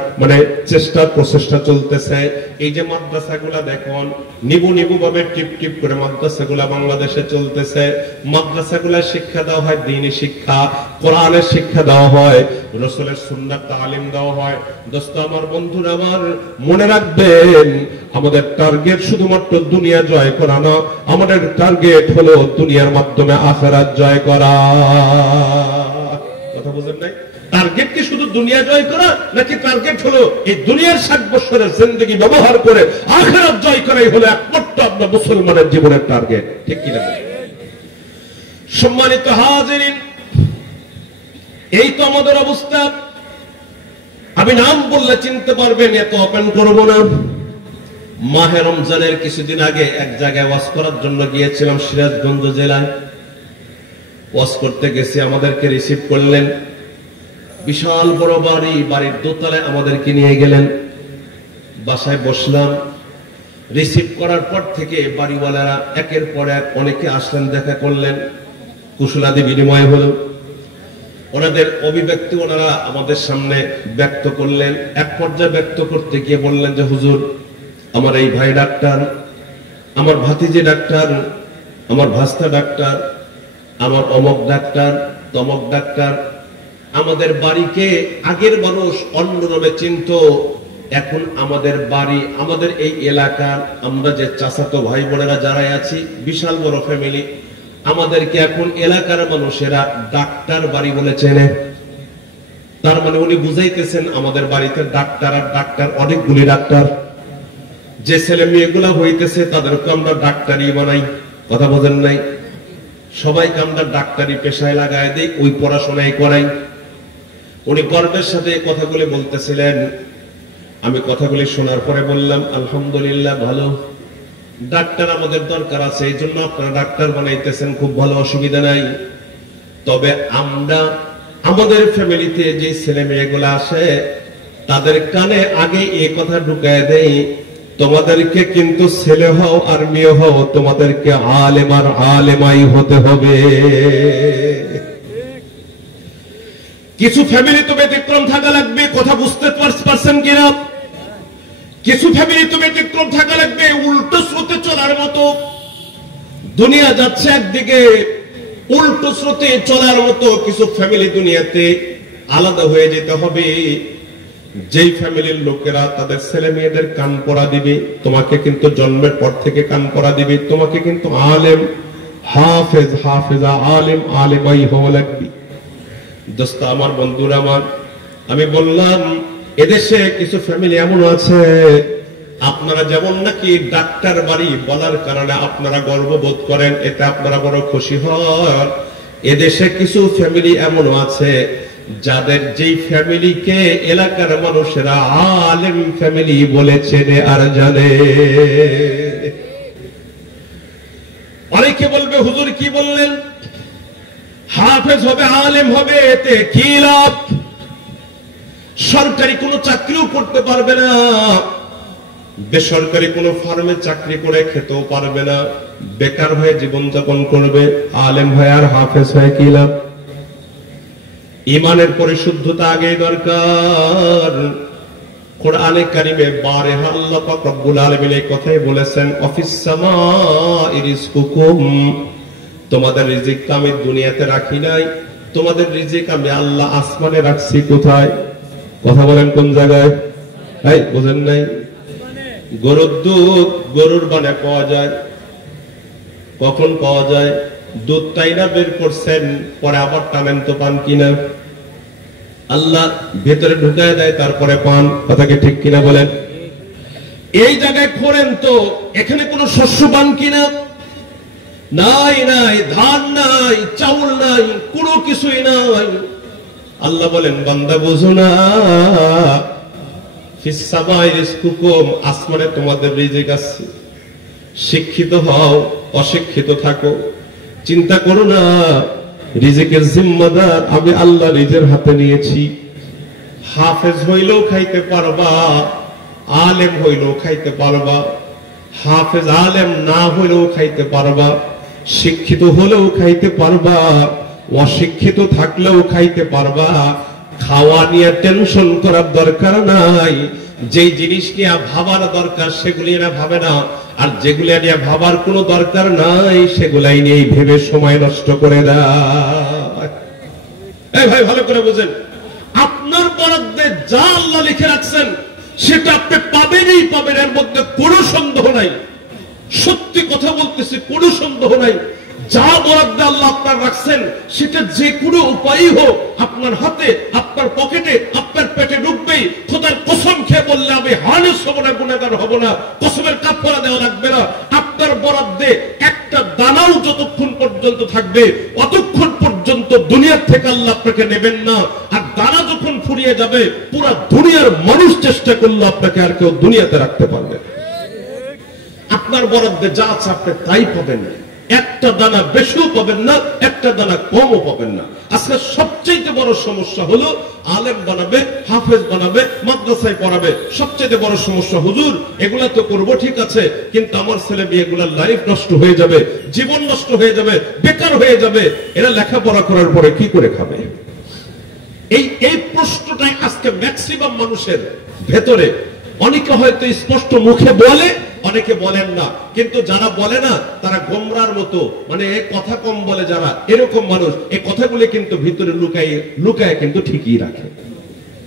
প্রচেষ্টা চলতেছে। এই যে মাদ্রাসাগুলা দেখুন, নিবু ভাবে টিপ টিপ করে মাদ্রাসাগুলা বাংলাদেশে চলতেছে। মাদ্রাসাগুলা শিক্ষা দেওয়া হয় দ্বীনি শিক্ষা, কোরআনের শিক্ষা দেওয়া হয়, রাসূলের সুন্নাত তালিম দেওয়া হয়। দোস্ত আমার, বন্ধুরা আমার, মনে রাখবেন আমাদের টার্গেট শুধুমাত্র দুনিয়া জয় করা না, আমাদের টার্গেট হলো দুনিয়ার মাধ্যমে আখিরাত জয় করা। কথা বুঝেন নাই? টার্গেট কি শুধু দুনিয়া জয় করা, নাকি টার্গেট হলো এই দুনিয়ার 60 বছরের জিন্দেগি ব্যবহার করে আখিরাত জয় করাই হলো একমাত্র আপনার মুসলমানের জীবনের টার্গেট? ঠিক কি না? সম্মানিত হাজিরিন, এই তো আমাদের অবস্থা। আমি নাম বললে চিনতে পারবেন, এত ওপেন করব না। মাহে রমজানের কিছুদিন আগে এক জায়গায় ওয়াজ করার জন্য গিয়েছিলাম, সিরাজগঞ্জ জেলায়। ওয়াজ করতে গেছি, আমাদেরকে রিসিভ করলেন, বিশাল বড় বাড়ি, বাড়ির দোতলায় আমাদেরকে নিয়ে গেলেন। বাসায় বসলাম। রিসিভ করার পর থেকে বাড়িওয়ালারা একের পর এক অনেকে আসলেন, দেখা করলেন, কুশলাদি বিনিময় হলো। ওনাদের অভিব্যক্তি ওনারা আমাদের সামনে ব্যক্ত করলেন। এক পর্যায়ে ব্যক্ত করতে গিয়ে বললেন যে হুজুর, আমার এই ভাই ডাক্তার, আমার ভাতিজি ডাক্তার, আমার ভাস্তা ডাক্তার, আমার অমক ডাক্তার, তমক ডাক্তার, আমাদের বাড়িকে আগের মানুষ অন্য নামে চিনত, এখন আমাদের বাড়ি, আমাদের এই এলাকার আমরা যে চাচাতো ভাই বোনেরা যারাই আছি, বিশাল বড় ফ্যামিলি, আমাদেরকে এখন এলাকার মানুষেরা ডাক্তার বাড়ি বলে চেনে। তার মানে উনি বুঝাইতেছেন আমাদের বাড়িতে ডাক্তার আর ডাক্তার, অনেকগুলি ডাক্তার। যে ছেলে মেয়েগুলা হইতেছে তাদেরকে আমরা ডাক্তারই বানাই। কথা বোঝেন নাই? সবাইকে আমরা ডাক্তারি পেশায় লাগাই দিই, ওই পড়াশোনাই করাই। উনি গর্বের সাথে কথাগুলি বলতেছিলেন। আমি কথাগুলি শোনার পরে বললাম, আলহামদুলিল্লাহ, ভালো, ডাক্তার আমাদের দরকার আছে, এই জন্য আপনারা ডাক্তার বানাইতেছেন, খুব ভালো, অসুবিধা নাই। তবে আমরা আমাদের ফ্যামিলিতে যে ছেলে মেয়েগুলো আসে তাদের কানে আগে এই কথা ঢুকায় দেই, তোমাদেরকে কিন্তু ছেলে হও আর মেয়ে হও, তোমাদেরকে আলেম আর আলেমাই হতে হবে। কিছু ফ্যামিলি তো ব্যতিক্রম থাকা লাগবে, কথা বুঝতে পারছেন কিনা? কিছু ফ্যামিলি তো ব্যতিক্রম থাকা লাগবে, উল্টো স্রোতে চলার মতো। দুনিয়া যাচ্ছে একদিকে, উল্টো স্রোতে চলার মতো কিছু ফ্যামিলি দুনিয়াতে আলাদা হয়ে যেতে হবে। যেই ফ্যামিলির লোকেরা তাদের ছেলে মেয়েদের কান পড়া দিবে, তোমাকে কিন্তু জন্মের পর থেকে কান পড়া দিবে, তোমাকে কিন্তু আলেম, হাফেজ, হাফেজা, আলেম, আলেমাই হওয়া লাগবে। দোস্ত আমার, বন্ধুরা আমার, আমি বললাম এদেশে কিছু ফ্যামিলি এমন আছে, আপনারা যেমন নাকি ডাক্তার বাড়ি বলার কারণে আপনারা গর্ববোধ করেন, এতে আপনারা বড় খুশি হন, এদেশে কিছু ফ্যামিলি এমন আছে যাদের যেই ফ্যামিলিকে এলাকার মানুষেরা আলেম ফ্যামিলি বলে চেনে আর জানে। অনেকে বলবে, হুজুর কি বললেন, হাফেজ হবে, আলেম হবে, এতে কি লাভ? সরকারি কোনো চাকরিও করতে পারবে না, বেসরকারি কোনো ফার্মে চাকরি করে খেতেও পারবে না, বেকার হয়ে জীবনযাপন করবে। আলেম হয় আর হাফেজ হয় কি লাভ? ইমানের পরিশুদ্ধতা আগে দরকার। কোরআনে কারিমে বারেহা আল্লাহ পাক রব্বুল আলামিন এই কথাই বলেছেন, অফিস সামাই রিজকুকুম, তোমাদের রিজিক আমি দুনিয়াতে রাখি নাই, তোমাদের রিজিক আমি আল্লাহ আসমানে রাখছি। কোথায়? কথা বলেন, কোন জায়গায়? এই বুঝেন নাই? গরুর দুধ গরুর বানে পাওয়া যায়। কখন পাওয়া যায়? দুধটাই না বের করছেন, পরে আবার টানেন তো পান কিনা? আল্লাহ ভেতরে ঢুকায় দেয়, তারপরে পান। কথা কি ঠিক কিনা বলেন? এই জায়গায় খোরেন তো, এখানে কোনো শস্য পান কিনা? নাই, নাই, ধান নাই, চাউল নাই, কোনো কিছুই নাই। আল্লাহ বলেন, বান্দা বুঝো না, ফিস সামাই রিজকুকুম, আসমানে তোমাদের রিজিক আছে। শিক্ষিত হও, অশিক্ষিত থাকো, চিন্তা করো না, রিজিকের জিম্মাদার আমি আল্লাহ নিজের হাতে নিয়েছি। হাফেজ হইলেও খাইতে পারবা, আলেম হইলেও খাইতে পারবা, হাফেজ আলেম না হইলেও খাইতে পারবা, শিক্ষিত হলেও খাইতে পারবা, অশিক্ষিত থাকলেও খাইতে পারবা। খাওয়া নিয়ে টেনশন করার দরকার নাই। যেই জিনিস নিয়ে ভাবার দরকার সেগুলি না ভাবে না, আর যেগুলি নিয়ে ভাবার কোনো দরকার নাই সেগুলাই নিয়ে ভেবে সময় নষ্ট করে দেয়। এই ভাই, ভালো করে বুঝেন, আপনার বরাদ্দে যা আল্লাহ লিখে রাখছেন সেটা আপনি পাবেনই পাবেন, এর মধ্যে কোনো সন্দেহ নাই। সত্যি কথা বলতেছি, কোনো সন্দেহ নাই। যা বরাদ্দে আল্লাহ আপনার রাখছেন সেটা যে কোনো উপায়ই হোক আপনার হাতে, আপনার পকেটে, আপনার পেটে ঢুকবেই। খোদার কসম খেয়ে বললে আমি হানিস হব না, গুনাহগার হব না, কসমের কাফারা দেওয়া লাগবে না। আপনার বরাদ্দে একটা দানাও যতক্ষণ পর্যন্ত থাকবে অতক্ষণ পর্যন্ত দুনিয়ার থেকে আল্লাহ আপনাকে নেবেন না। আর দানা যখন ফুরিয়ে যাবে, পুরো দুনিয়ার মানুষ চেষ্টা করলে আপনাকে আর কেউ দুনিয়াতে রাখতে পারবে। আপনার বরাদ্দে যা আছে আপনি তাই পাবেন, একটা দানা বেশিও পাবেন না, একটা দানা কমও পাবেন না। আজকে সবচেয়ে বড় সমস্যা হলো আলেম বানাবে, হাফেজ বানাবে, মাদ্রাসায় পড়াবে। সবচেয়ে বড় সমস্যা, হুজুর এগুলা তো করবো ঠিক আছে, কিন্তু আমার ছেলে মেয়েগুলার লাইফ নষ্ট হয়ে যাবে, জীবন নষ্ট হয়ে যাবে, বেকার হয়ে যাবে, এরা লেখাপড়া করার পরে কি করে খাবে? এই প্রশ্নটাই আজকে ম্যাক্সিমাম মানুষের ভেতরে। অনেকে হয়তো স্পষ্ট মুখে বলে, অনেকে বলেন না, কিন্তু যারা বলে না তারা গোমরার মতো, মানে কথা কম বলে যারা, এরকম মানুষ এই কথাগুলি কিন্তু ভিতরে লুকায় কিন্তু ঠিকই রাখে।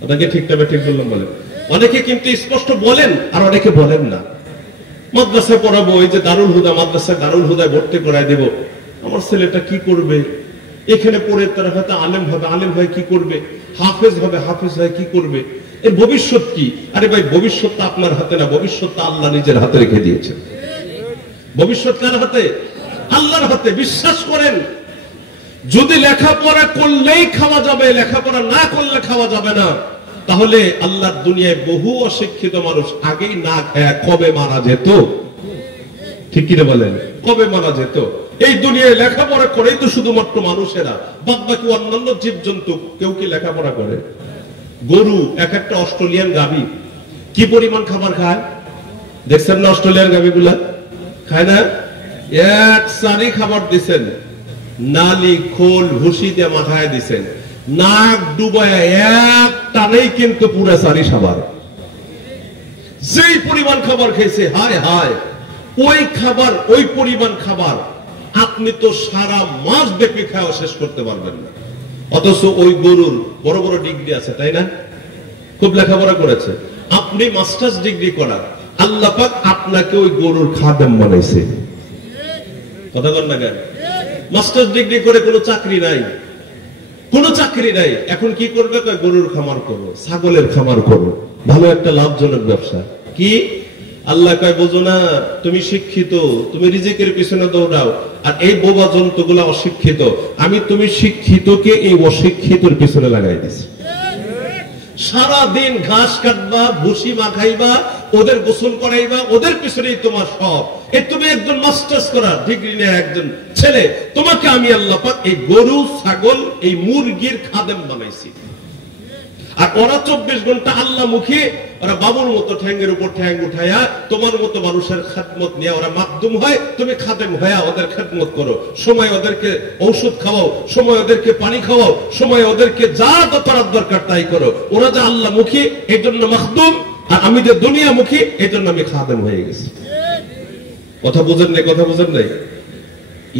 ওটাকে ঠিকঠাক ঠিক বললাম বলেন? অনেকে কিন্তু স্পষ্ট বলেন আর অনেকে বলেন না। মাদ্রাসায় পড়াবো, এই যে দারুল হুদা মাদ্রাসায়, দারুল হুদায় ভর্তি করায় দেব, আমার ছেলেটা কি করবে? এখানে পড়ে তারা হয়তো আলেম হবে, আলেম হয় কি করবে? হাফেজ হবে, হাফেজ হয় কি করবে? এর ভবিষ্যৎ কি? আরে ভাই, ভবিষ্যৎটা আপনার হাতে না, ভবিষ্যৎটা আল্লাহ নিজের হাতে রেখে দিয়েছে। ভবিষ্যৎ কার হাতে? আল্লাহর হাতে। বিশ্বাস করেন, যদি লেখাপড়া করলেই খাওয়া যাবে, লেখাপড়া না করলে খাওয়া যাবে না, তাহলে আল্লাহর দুনিয়ায় বহু অশিক্ষিত মানুষ আগেই না খায় কবে মারা যেত। ঠিক কিনা বলেন? কবে মারা যেত? এই দুনিয়ায় লেখাপড়া করেই তো শুধুমাত্র মানুষেরা, বাদ বাকি অন্যান্য জীবজন্তু কেউ কি লেখাপড়া করে? গরু, এক একটা অস্ট্রেলিয়ান গাভী কি পরিমাণ খাবার খায় দেখছেন না? অস্ট্রেলিয়ান গাভীগুলা খায় না? এক সারি খাবার দিচ্ছেন, নালি খোল ভুসি দিয়ে মাথায় দিচ্ছেন, নাক ডুবায় এক টানেই কিন্তু পুরা সারি খাবার। যেই পরিমাণ খাবার খেয়েছে, হায় হায়, ওই খাবার, ওই পরিমাণ খাবার আপনি তো সারা মাস ব্যাপী খাওয়া শেষ করতে পারবেন না। অথচ ওই গরুর বড় বড় ডিগ্রি আছে, তাই না? খুব লেখাপড়া করেছে। আপনি মাস্টার্স ডিগ্রি করা, আল্লাহ পাক আপনাকে ওই গরুর খাদেম বানাইছে। কথা বল না কেন? মাস্টার্স ডিগ্রি করে কোনো চাকরি নাই, কোনো চাকরি নাই। এখন কি করবে? গরুর খামার করো, ছাগলের খামার করো, ভালো একটা লাভজনক ব্যবসা। কি আল্লাহ কয়, বোঝো না? তুমি শিক্ষিত, তুমি রিজিকের পিছনে দৌড়াও, আর এই বোবা জন্তুগুলা অশিক্ষিত। আমি তুমি শিক্ষিতকে এই অশিক্ষিতর পিছনে লাগাই দিছি। সারাদিন ঘাস কাটবা, ভুসি মাখাইবা, ওদের গোসল করাইবা, ওদের পিছনেই তোমার সব। এই তুমি একজন মাস্টার্স করা ডিগ্রি নেয় একজন ছেলে, তোমাকে আমি আল্লাহ পাক এই গরু, ছাগল, এই মুরগির খাদেম বানাইছি। আর ওরা 24 ঘন্টা আল্লাহ মুখী, ওরা বাবুর মতো ঠ্যাঙ্গের উপর ঠ্যাং উঠাইয়া তোমার মতো মানুষের খেদমত নিয়ে ওরা মাকদুম হয়, তুমি খাদেম হইয়া ওদের খেদমত করো। সময় ওদেরকে ঔষধ খাওয়াও, সময় ওদেরকে পানি খাওয়াও, সময় ওদেরকে যা করার দরকার তাই করো। ওরা যে আল্লাহ মুখী এই জন্য মাকদুম, আর আমি যে দুনিয়া মুখী এই জন্য আমি খাদেম হয়ে গেছি। কথা বুঝেন নাই? কথা বুঝেন নাই?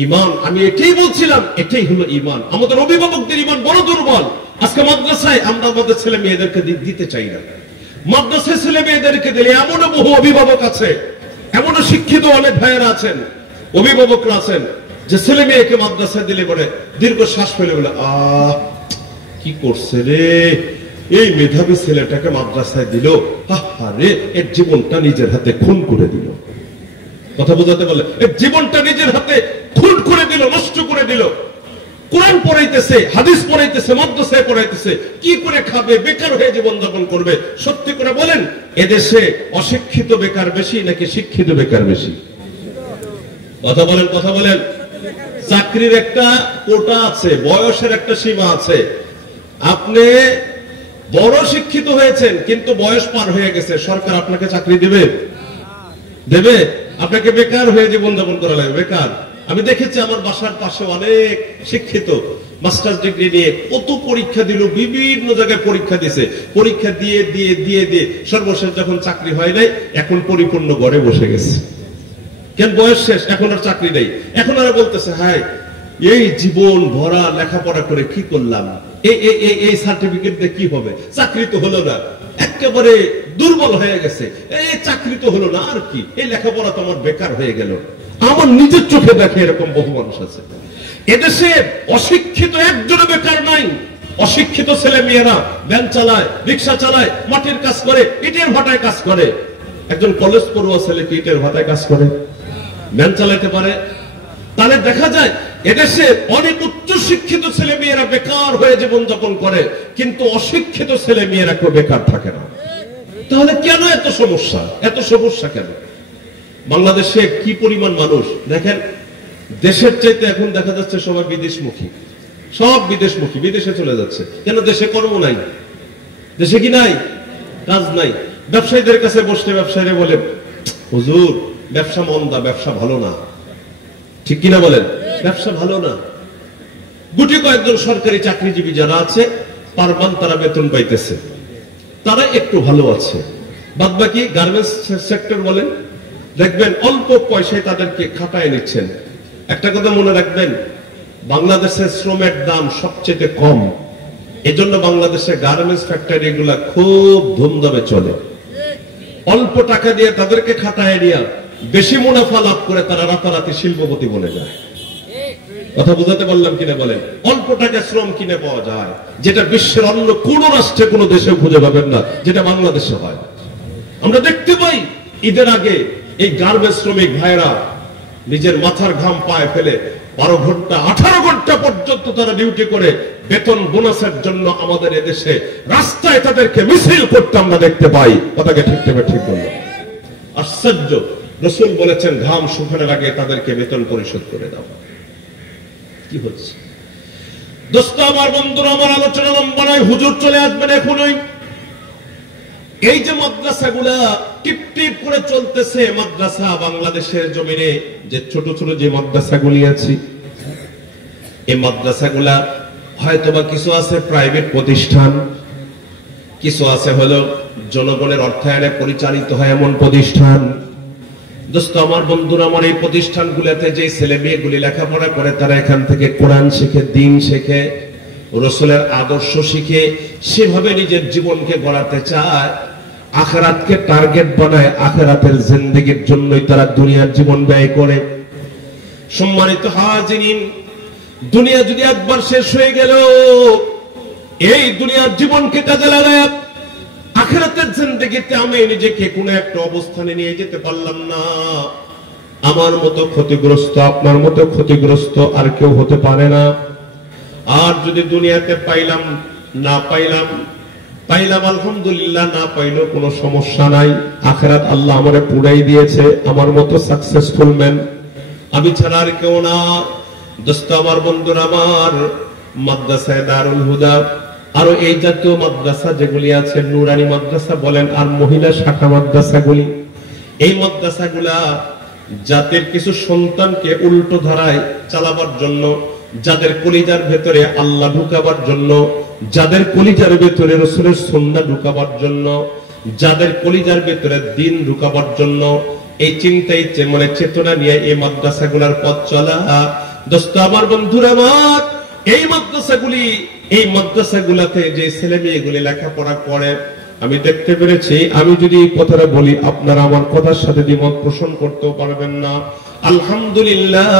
ইমান, আমি এটাই বলছিলাম, এটাই হলো ইমান। আমাদের অভিভাবকদের ইমান বড় দুর্বল। আজকে মাদ্রাসায় আমরা আমাদের ছেলে মেয়েদেরকে দিতে চাই না। মাদ্রাসায় ছেলে মেয়েদেরকে দিলে এমনও বহু অভিভাবক আছে, এমনও শিক্ষিত অনেক ভাইয়েরা আছেন, অভিভাবকরা আছেন, যে ছেলে মেয়েকে মাদ্রাসায় দিলে বলে দীর্ঘ শ্বাস ফেলে বলে, কি করছে রে, এই মেধাবী ছেলেটাকে মাদ্রাসায় দিল, আরে এর জীবনটা নিজের হাতে খুন করে দিল। কথা বোঝাতে বলে, এর জীবনটা নিজের হাতে খুন করে দিল, নষ্ট করে দিল। কোরআন পড়াইতেছে, হাদিস পড়াইতেছে, মাদ্রাসায় পড়াইতেছে, কি করে খাবে? বেকার হয়ে জীবন যাপন করবে। সত্যি করে বলেন, এদেশে অশিক্ষিত বেকার বেশি নাকি শিক্ষিত বেকার বেশি? কথা বলেন, কথা বলেন। চাকরির একটা কোটা আছে, বয়সের একটা সীমা আছে। আপনি বড় শিক্ষিত হয়েছেন কিন্তু বয়স পার হয়ে গেছে, সরকার আপনাকে চাকরি দেবে? দেবে? আপনাকে বেকার হয়ে জীবন যাপন করা লাগবে, বেকার। আমি দেখেছি আমার বাসার পাশে অনেক শিক্ষিত মাস্টার্স ডিগ্রি নিয়ে কত পরীক্ষা দিল, বিভিন্ন জায়গায় পরীক্ষা দিয়েছে, পরীক্ষা দিয়ে দিয়ে দিয়ে দিয়ে সর্বশেষ যখন চাকরি হয় নাই, এখন পরিপূর্ণ ঘরে বসে গেছে। কেন? বয়স শেষ, এখন আর চাকরি নেই। এখন আর বলতেছে, হ্যাঁ এই জীবন ভরা লেখাপড়া করে কি করলাম, এই সার্টিফিকেট দিয়ে কি হবে? চাকরি তো হলো না, একেবারে দুর্বল হয়ে গেছে। এই চাকরি তো হলো না, আর কি, এই লেখাপড়া তো আমার বেকার হয়ে গেল। আমার নিজের চোখে দেখে এরকম বহু মানুষ আছে। এদেশে অশিক্ষিত একজনও বেকার নাই। অশিক্ষিত ছেলে মেয়েরা ভ্যান চালায়, রিক্সা চালায়, মাটির কাজ করে, ইটের ভাটায় কাজ করে। একজন কলেজ পড়ুয়া ছেলে কি ইটের ভাটায় কাজ করে? ভ্যান চালাইতে পারে? তাহলে দেখা যায় এদেশে অনেক উচ্চ শিক্ষিত ছেলে মেয়েরা বেকার হয়ে জীবন যাপন করে, কিন্তু অশিক্ষিত ছেলে মেয়েরা কেউ বেকার থাকে না। তাহলে কেন এত সমস্যা? এত সমস্যা কেন? বাংলাদেশে কি পরিমাণ মানুষ দেখেন, দেশের চাইতে এখন দেখা যাচ্ছে সবাই বিদেশমুখী, সব বিদেশমুখী, বিদেশে চলে যাচ্ছে। কেন? দেশে কর্ম নাই, দেশে কি নাই? কাজ নাই। ব্যবসায়ীদের কাছে বসলে ব্যবসায়ীরা বলে, হুজুর ব্যবসা মন্দা, ব্যবসা ভালো না। ঠিক কিনা বলেন? ব্যবসা ভালো না। গুটি কয়েকজন সরকারি চাকরিজীবী যারা আছে পার মান্থ তারা বেতন পাইতেছে, তারা একটু ভালো আছে। বাদ বাকি গার্মেন্টস সেক্টর বলেন, দেখবেন অল্প পয়সায় তাদেরকে খাটায় নিচ্ছেন। একটা কথা মনে রাখবেন, বাংলাদেশের শ্রমের দাম সবচেয়ে কম, এজন্য বাংলাদেশে গার্মেন্টস ফ্যাক্টরি এগুলা খুব ধুমধামে চলে। অল্প টাকা দিয়ে তাদেরকে খাটায় নিয়ে বেশি মুনাফা লাভ করে তারা রাতারাতি শিল্পপতি বনে যায়। কথা বুঝাতে পারলাম কিনা বলেন? অল্প টাকা শ্রম কিনে পাওয়া যায়, যেটা বিশ্বের অন্য কোন রাষ্ট্রে কোন দেশে খুঁজে পাবেন না, যেটা বাংলাদেশে হয়। আমরা দেখতে পাই ঈদের আগে এই গার্মেন্টস শ্রমিক ভাইরা নিজের মাথার ঘাম পায়ে ফেলে 12 ঘন্টা 18 ঘন্টা পর্যন্ত তারা ডিউটি করে বেতন বোনাসের জন্য আমাদের এদেশে রাস্তায় তাদেরকে মিছিল করতে আমরা দেখতে পাই। কথাকে ঠিক বললো। আশ্চর্য, রাসূল বলেছেন ঘাম শুকানোর আগে তাদেরকে বেতন পরিশোধ করে দাও। কি হচ্ছে দোস্ত আমার, বন্ধুরা আমার, আলোচনা লম্বা নয়, হুজুর চলে আসবেন এখনই। এই যে মাদ্রাসাগুলা টিপ টিপ করে চলতেছে, মাদ্রাসা বাংলাদেশের জমিনে যে ছোট ছোট যে মাদ্রাসাগুলি আছে, এই মাদ্রাসাগুলা হয়তোবা কিছু আছে প্রাইভেট প্রতিষ্ঠান, কিছু আছে হলো জনগণের অর্থায়নে পরিচালিত হয় এমন প্রতিষ্ঠান। দোস্ত আমার, বন্ধুরা আমার, এই প্রতিষ্ঠানগুলোতে যে ছেলে মেয়েগুলি লেখাপড়া করে তারা এখান থেকে কোরআন শিখে, দ্বীন শিখে, রাসূলের আদর্শ শিখে সেভাবে নিজের জীবনকে গড়াতে চায়, আখিরাতকে টার্গেট বানায়, আখিরাতের জিন্দেগির জন্যই তারা দুনিয়ার জীবন ব্যয় করে। সম্মানিত হাজিরিন, দুনিয়া যদি একবার শেষ হয়ে গেল, এই দুনিয়ার জীবনকে কাজে লাগায় আখিরাতের জিন্দেগিতে আমি নিজেকে কোন একটা অবস্থানে নিয়ে যেতে পারলাম না, আমার মতো ক্ষতিগ্রস্ত, আপনার মতো ক্ষতিগ্রস্ত আর কেউ হতে পারে না। আর যদি দুনিয়াতে পাইলাম না পাইলাম আলহামদুলিল্লাহ, না পাইলেও কোনো সমস্যা নাই, আখিরাত আল্লাহ আমারে পুরাই দিয়েছে, আমার মতো সাকসেসফুল ম্যান আমি ছাড়া আর কেউ না। দোস্ত আমার, বন্ধুরা আমার, মাদ্রাসায়ে দারুল হুদা আরো এই জাতীয় মাদ্রাসা যেগুলি আছে, নুরানি মাদ্রাসা বলেন আর মহিলা শাখা মাদ্রাসাগুলি, এই মাদ্রাসাগুলা জাতির কিছু সন্তানকে উল্টো ধারায় চালাবার জন্য, যাদের কলিজার ভেতরে আল্লাহ ঢুকাবার জন্য, যাদের কলিজার ভেতরে রাসূলের সুন্নাহ ঢুকাবার জন্য, যাদের কলিজার ভেতরে দ্বীন ঢুকাবার জন্য, এই চিন্তাই মানে চেতনা নিয়ে এই মাদ্রাসাগুলোর পথ চলা। দোস্ত আমার, বন্ধুরা আমার, এই মাদ্রাসাগুলাতে যে ছেলে মেয়েগুলি লেখাপড়া করে, আমি দেখতে পেরেছি, আমি যদি এই কথাটা বলি আপনারা আমার কথার সাথে দ্বিমত পোষণ করতেও পারবেন না। আলহামদুলিল্লাহ,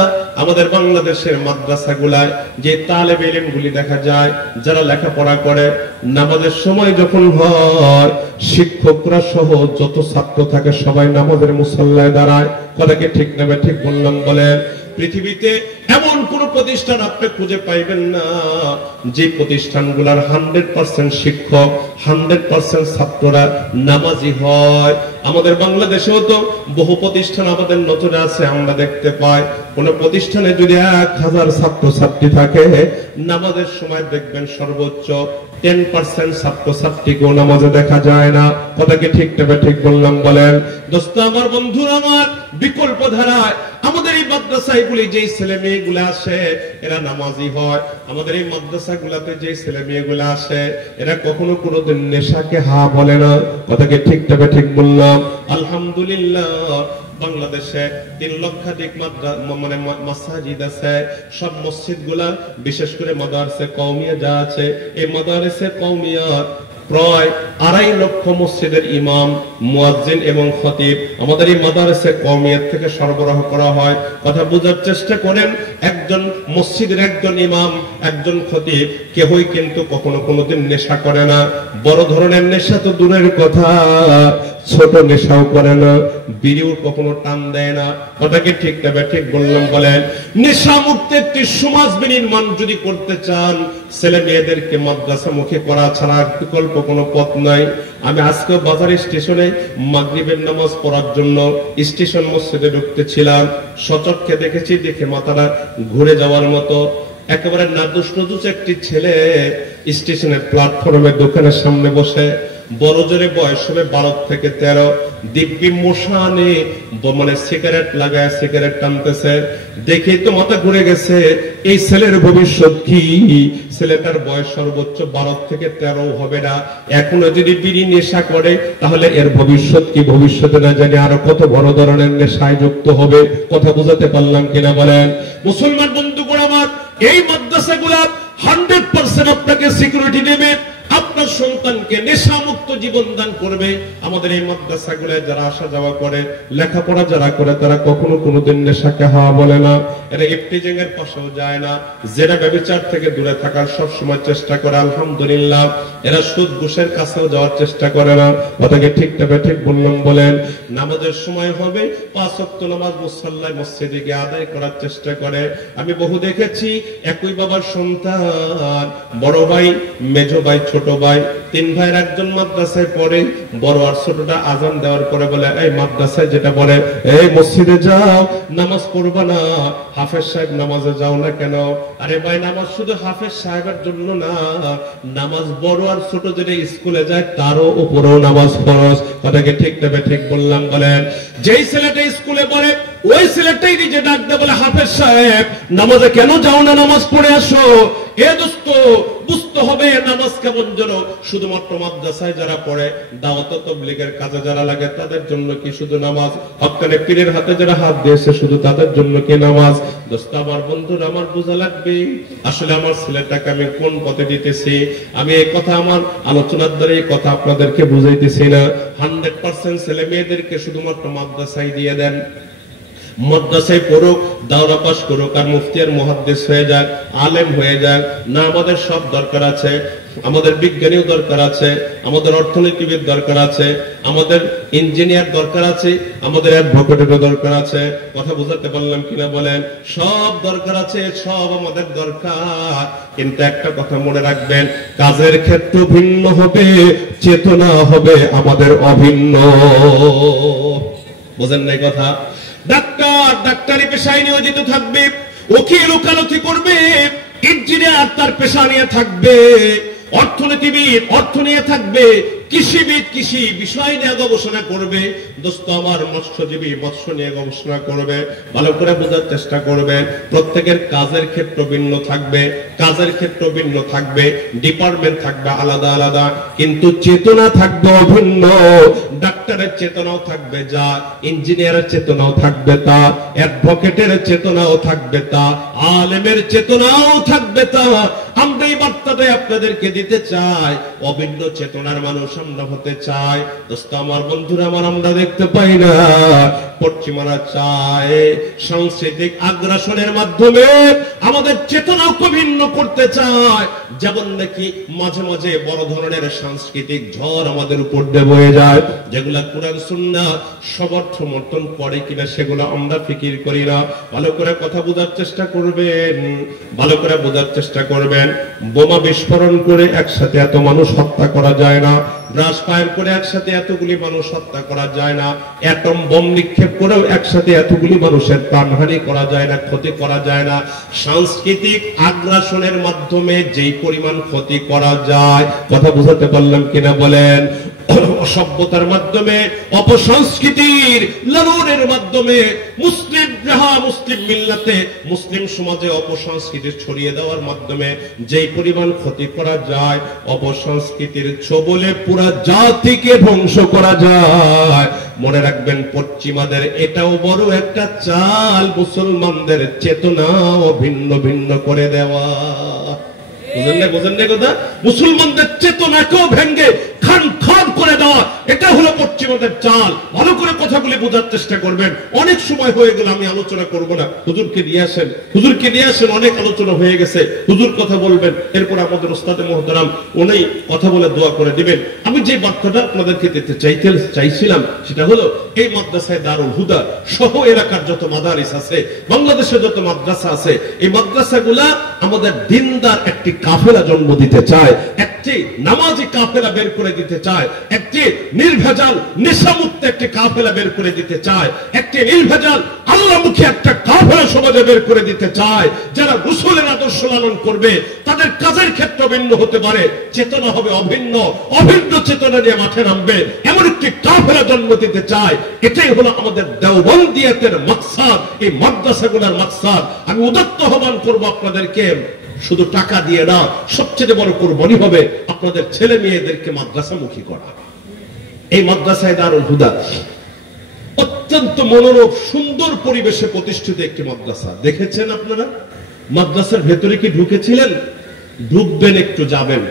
আমাদের বাংলাদেশের মাদ্রাসাগুলায় যে তালেবে ইলমগুলি দেখা যায়, যারা লেখাপড়া করে, নামাজের সময় যখন হয়, শিক্ষকরা সহ যত ছাত্র থাকে সবাই নামাজের মুসল্লায় দাঁড়ায়। কথাকে ঠিক নেবে ঠিক বললাম বলেন? পৃথিবীতে এমন কোন প্রতিষ্ঠান আপনি খুঁজে পাইবেন না যে প্রতিষ্ঠানগুলোর 100% শিক্ষক, 100% ছাত্ররা নামাজি হয়। আমাদের বাংলাদেশেও তো বহু প্রতিষ্ঠান আমাদের নজরে আছে, আমরা দেখতে পাই কোন প্রতিষ্ঠানে যদি 1000 ছাত্র ছাত্রী থাকে, নামাজের সময় দেখবেন সর্বোচ্চ 10% ছাত্র ছাত্রীকেও নামাজে দেখা যায় না। কথাকে ঠিক নেবে ঠিক বললাম বলেন? দোস্ত আমার, বন্ধুরা আমার, বিকল্প ধারায় আমাদের এই মাদ্রাসাগুলি যে ছেলে মেয়েগুলো আসে এরা নামাজি হয়। আমাদের এই মাদ্রাসাগুলোতে যে ছেলে মেয়েগুলো আসে এরা কখনো কোনোদিন নেশাকে হা বলে না। কথাকে ঠিক নেবে ঠিক বললাম? আলহামদুলিল্লাহ, বাংলাদেশে 3 লক্ষাধিক মানে মাসাজিদ আছে। সব মসজিদগুলা, বিশেষ করে মাদারসে কওমিয়া যা আছে, এই মাদারসে কওমিয়া প্রায় 2.5 লক্ষ মসজিদের ইমাম, মুয়াজ্জিন এবং খতিব আমাদের এই মাদারসে কওমিয়া থেকে সরবরাহ করা হয়। কথা বোঝার চেষ্টা করেন, একজন মসজিদের একজন ইমাম, একজন খতিব কেউই কিন্তু কখনো কোনোদিন নেশা করে না। বড় ধরনের নেশা তো দূরের কথা, ছোট নেশাও করে না, বিড়িও কখনো টান দেয় না। কথাকে ঠিক নেবে ঠিক বললাম বলেন? নেশা মুক্ত একটি সমাজ বিনির্মাণ যদি করতে চান, ছেলে মেয়েদেরকে মাদ্রাসা মুখী করা ছাড়া বিকল্প কোনো পথ নাই। আমি আজকে বাজার স্টেশনে মাগরিবের নামাজ পড়ার জন্য স্টেশন মসজিদে ঢুকতেছিলাম, সচক্ষে দেখেছি, দেখে মাথাটা ঘুরে যাওয়ার মতো। একেবারে নাদুস নদুস একটি ছেলে স্টেশনের প্ল্যাটফর্মে দোকানের সামনে বসে বড় জোরে বয়স হবে 12 থেকে 13, দিব্যি মশানে মানে সিগারেট লাগায় সিগারেট টানতেছে, দেখে তো মাথা ঘুরে গেছে এই ছেলের ভবিষ্যৎ কি। ছেলেটার বয়স সর্বোচ্চ 12 থেকে 13 হবে না, এখনো যদি বিড়ি নেশা করে তাহলে এর ভবিষ্যৎ কি, ভবিষ্যতে না জানি আরো কত বড় ধরনের নেশায় যুক্ত হবে। কথা বুঝাতে পারলাম কিনা বলেন? মুসলমান বন্ধুগণ আমার, এই মাদ্রাসাগুলা 100% আপনাকে সিকিউরিটি দেবে, আপনার সন্তানকে নেশামুক্ত জীবন দান করবে। আমাদের এই মাদ্রাসাগুলোয় যারা আসা যাওয়া করে, লেখাপড়া যারা করে, তারা কখনো কোনোদিন নেশাকে হাওয়া বলে না, এরা ইফতিজিং এর পাশেও যায় না, জেনা ব্যভিচার থেকে দূরে থাকার সব সময় চেষ্টা করে। আলহামদুলিল্লাহ, এরা সুদ ঘুষের কাছেও যাওয়ার চেষ্টা করে না। কথাকে ঠিক তবে ঠিক বললাম বলেন? নামাজের সময় হবে 5 ওয়াক্ত নামাজ মুসল্লায় মসজিদে গিয়ে আদায় করার চেষ্টা করে। আমি বহু দেখেছি একই বাবার সন্তান, বড় ভাই, মেজ ভাই, ছোট ভাই, 3 ভাইয়ের একজন মাদ্রাসায় পড়ে, বড় আর ছোটটা আজান দেওয়ার পরে বলে এই মাদ্রাসায় যেটা বলে এই মসজিদে যাও, নামাজ পড়বা না, হাফেজ সাহেব নামাজে যাও না কেন? আরে ভাই, নামাজ শুধু হাফেজ সাহেবের জন্য না, নামাজ বড় আর ছোট যেটা স্কুলে যায় তারও উপরেও নামাজ ফরজ। কথাকে ঠিক তবে ঠিক বললাম বলেন? যেই ছেলেটা স্কুলে পড়ে ওই ছেলেটাই নিজে ডাক দেয় বলে হাফেজ সাহেব নামাজে কেন যাও না, নামাজ পড়ে আসো। এ দোস্ত, বুঝতে হবে নামাজ কেমন যেন শুধুমাত্র মাদ্রাসায় যারা পড়ে, দাওয়াত তাবলীগের কাজে যারা লাগে তাদের জন্য কি শুধু নামাজ? হক্কানে পীরের হাতে যারা হাত দিয়েছে শুধু তাদের জন্য কি নামাজ? দোস্ত আমার, বন্ধুরা আমার, বোঝা লাগবে আসলে আমার ছেলেটাকে আমি কোন পথে দিতেছি। আমি এই কথা আমার আলোচনার দ্বারা এই কথা আপনাদেরকে বুঝাইতেছি না। 100% ছেলে মেয়েদেরকে শুধুমাত্র মাদ্রাসায় দিয়ে দেন, মাদ্রাসায় পড়ুক, দাওরা পাস করুক, আর মুফতি আর মুহাদ্দিস হয়ে যাক, আলেম হয়ে যাক না। আমাদের সব দরকার আছে, আমাদের বিজ্ঞানীও দরকার আছে, আমাদের অর্থনীতিবিদ দরকার আছে, আমাদের ইঞ্জিনিয়ার দরকার আছে, আমাদের অ্যাডভোকেটেরও দরকার আছে। কথা বুঝাতে পারলাম কিনা বলেন? সব দরকার আছে, সব আমাদের দরকার। কিন্তু একটা কথা মনে রাখবেন, কাজের ক্ষেত্র ভিন্ন হবে, চেতনা হবে আমাদের অভিন্ন। বুঝেন নাই কথা? ডাক্তার ডাক্তারি পেশায় নিয়োজিত থাকবে, উকিল ওকালতি করবে, ইঞ্জিনিয়ার তার পেশা নিয়ে থাকবে, অর্থনীতিবিদ অর্থ নিয়ে থাকবে, কৃষিবিদ কৃষি বিষয় নিয়ে গবেষণা করবে। দোস্ত আমার, মৎস্যজীবী মৎস্য নিয়ে গবেষণা করবে। ভালো করে বোঝার চেষ্টা করবেন, প্রত্যেকের কাজের ক্ষেত্র ভিন্ন থাকবে, কাজের ক্ষেত্র ভিন্ন থাকবে, ডিপার্টমেন্ট থাকবে আলাদা আলাদা, কিন্তু চেতনা থাকবে অভিন্ন। ডাক্তারের চেতনাও থাকবে যা, ইঞ্জিনিয়ারের চেতনাও থাকবে তা, অ্যাডভোকেটের চেতনাও থাকবে তা, আলেমের চেতনাও থাকবে তা। আমরা এই বার্তাটাই আপনাদেরকে দিতে চাই, অভিন্ন চেতনার মানুষ আমরা হতে চাই। দোস্ত আমার, বন্ধুরা আমার, আমরা দেখতে পাই না পশ্চিমারা চায় সাংস্কৃতিক আগ্রাসনের মাধ্যমে আমাদের চেতনাকে ভিন্ন করতে চায়। যেমন নাকি মাঝে মাঝে বড় ধরনের সাংস্কৃতিক ঝড় আমাদের উপর দিয়ে বয়ে যায়, যেগুলা কোরআন সুন্নাহ সবার সমর্থন করে কিনা সেগুলো আমরা ফিকির করি না। ভালো করে কথা বোঝার চেষ্টা করবেন, ভালো করে বোঝার চেষ্টা করবেন। বোমা বিস্ফোরণ করে একসাথে এত মানুষ হত্যা করা যায় না, ব্রাশ ফায়ার করে একসাথে এতগুলি মানুষ হত্যা করা যায় না, অ্যাটম বোম নিক্ষেপ করেও একসাথে এতগুলি মানুষের প্রাণহানি করা যায় না, ক্ষতি করা যায় না। সাংস্কৃতিক আগ্রাসনের মাধ্যমে যেই পরিমাণ ক্ষতি করা যায়, কথা বুঝাতে পারলাম কিনা বলেন? অসভ্যতার মাধ্যমে, অপসংস্কৃতির লালনের মাধ্যমে, মুসলিম মিল্লাতে, মুসলিম সমাজে অপসংস্কৃতি ছড়িয়ে দেওয়ার মাধ্যমে যেই পরিমাণ ক্ষতি করা যায়, অপসংস্কৃতির ছোবলে পুরা জাতিকে ধ্বংস করা যায়। মনে রাখবেন, পশ্চিমাদের এটাও বড় একটা চাল, মুসলমানদের চেতনাও ভিন্ন ভিন্ন করে দেওয়া। বুঝেন না কথা? মুসলমানদের চেতনাকেও ভেঙ্গে খান খান করে দেওয়া, এটা হলো পশ্চিমাদের চাল। ভালো করে কথাগুলি বোঝার চেষ্টা করবেন। অনেক সময় হয়ে গেল, আমি আলোচনা করব না। হুজুরকে দিয়ে আসেন, হুজুরকে দিয়ে আসেন, অনেক আলোচনা হয়ে গেছে। হুজুর কথা বলবেন, এরপর আমাদের ওস্তাদে মুহতারাম উনি কথা বলে দোয়া করে দিবেন। আমি যে বার্তাটা আপনাদেরকে দিতে চাইছিলাম সেটা হলো, এই মাদ্রাসায় দারুল হুদা সহ এলাকার যত মাদারিস আছে, বাংলাদেশে যত মাদ্রাসা আছে, এই মাদ্রাসাগুলা আমাদের দিনদার একটি কাফেলা জন্ম দিতে চায়, একটি নামাজি কাফেলা বের করে দিতে চায়, একটি নির্ভেজাল নেশামুক্ত একটি কাফেলা বের করে দিতে চায়, একটি নির্ভেজাল আল্লাহমুখী একটা কাফেলা সমাজে বের করে দিতে চায়, যারা রাসূলের আদর্শ লালন করবে, তাদের কাজের ক্ষেত্র ভিন্ন হতে পারে, চেতনা হবে অভিন্ন, অভিন্ন চেতনা নিয়ে মাঠে নামবে, এমন একটি কাফেলা জন্ম দিতে চায়। এটাই হলো আমাদের দেওবন্দিয়াতের মাকসাদ, এই মাদ্রাসাগুলোর মাকসাদ। আমি উদাত্ত আহ্বান করবো আপনাদেরকে, শুধু টাকা দিয়ে না, সবচেয়ে বড় কুরবানি হবে আপনাদের ছেলে মেয়েদেরকে মাদ্রাসামুখী করা। এই মাদ্রাসায় দারুল হুদা অত্যন্ত মনোরম সুন্দর পরিবেশে প্রতিষ্ঠিত একটি মাদ্রাসা। দেখেছেন আপনারা? মাদ্রাসার ভেতরে কি ঢুকেছিলেন? ঢুকবেন, একটু যাবেন।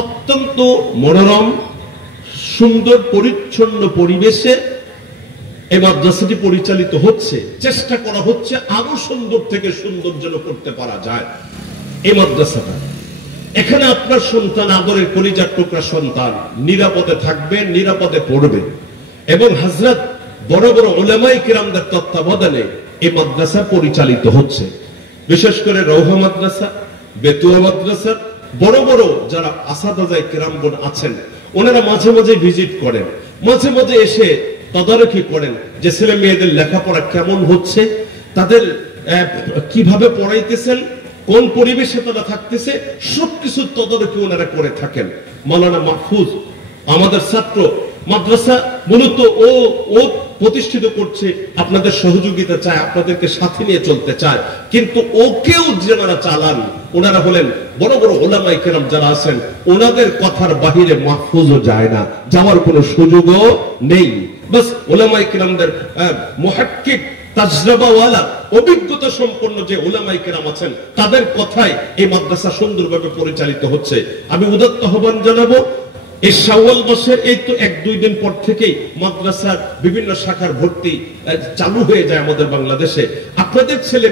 অত্যন্ত মনোরম সুন্দর পরিচ্ছন্ন পরিবেশে এই মাদ্রাসাটি পরিচালিত হচ্ছে। চেষ্টা করা হচ্ছে আরো সুন্দর থেকে সুন্দর যেন করতে পারা যায় এই মাদ্রাসাটা। এখানে আপনার সন্তান, আদরের কলিজার টুকরা সন্তান নিরাপদে থাকবে, নিরাপদে পড়বে, এবং হযরত বড় বড় উলামায়ে কিরামদের তত্ত্বাবধানে এই মাদ্রাসা পরিচালিত হচ্ছে। বিশেষ করে রৌহা মাদ্রাসা, বেতুয়া মাদ্রাসা বড় বড় যারা আসাদায়ে কিরামগণ আছেন, ওনারা মাঝে মাঝে ভিজিট করেন, মাঝে মাঝে এসে তদারকি করেন যে ছেলে মেয়েদের লেখাপড়া কেমন হচ্ছে, তাদের কিভাবে পড়াইতেছেন, কোন পরিবেশে তারা থাকতেছে, সবকিছু তদারকি ওনারা করে থাকেন। মাওলানা মাহফুজ আমাদের ছাত্র, মাদ্রাসা মূলত ও প্রতিষ্ঠিত করছে, আপনাদের সহযোগিতা চায়, আপনাদেরকে সাথে নিয়ে চলতে চায়, কিন্তু ওকেও যারা চালান ওনারা হলেন বড় বড় উলামায়ে কেরাম যারা আছেন, ওনাদের কথার বাহিরে মাহফুজও যায় না, যাওয়ার কোনো সুযোগও নেই। বাস উলামায়ে কেরামদের মুহাক্কিক তাজরবাওয়ালা অভিজ্ঞতা সম্পন্ন যে উলামায়ে কেরাম আছেন, তাদের কথায় এই মাদ্রাসা সুন্দরভাবে পরিচালিত হচ্ছে। আমি উদাত্ত আহ্বান জানাবো, এই শাওয়াল মাসের এই তো 1-2 দিন পর থেকেই মাদ্রাসার বিভিন্ন শাখার ভর্তি চালু হয়ে যায় আমাদের বাংলাদেশে। আপনাদের ছেলে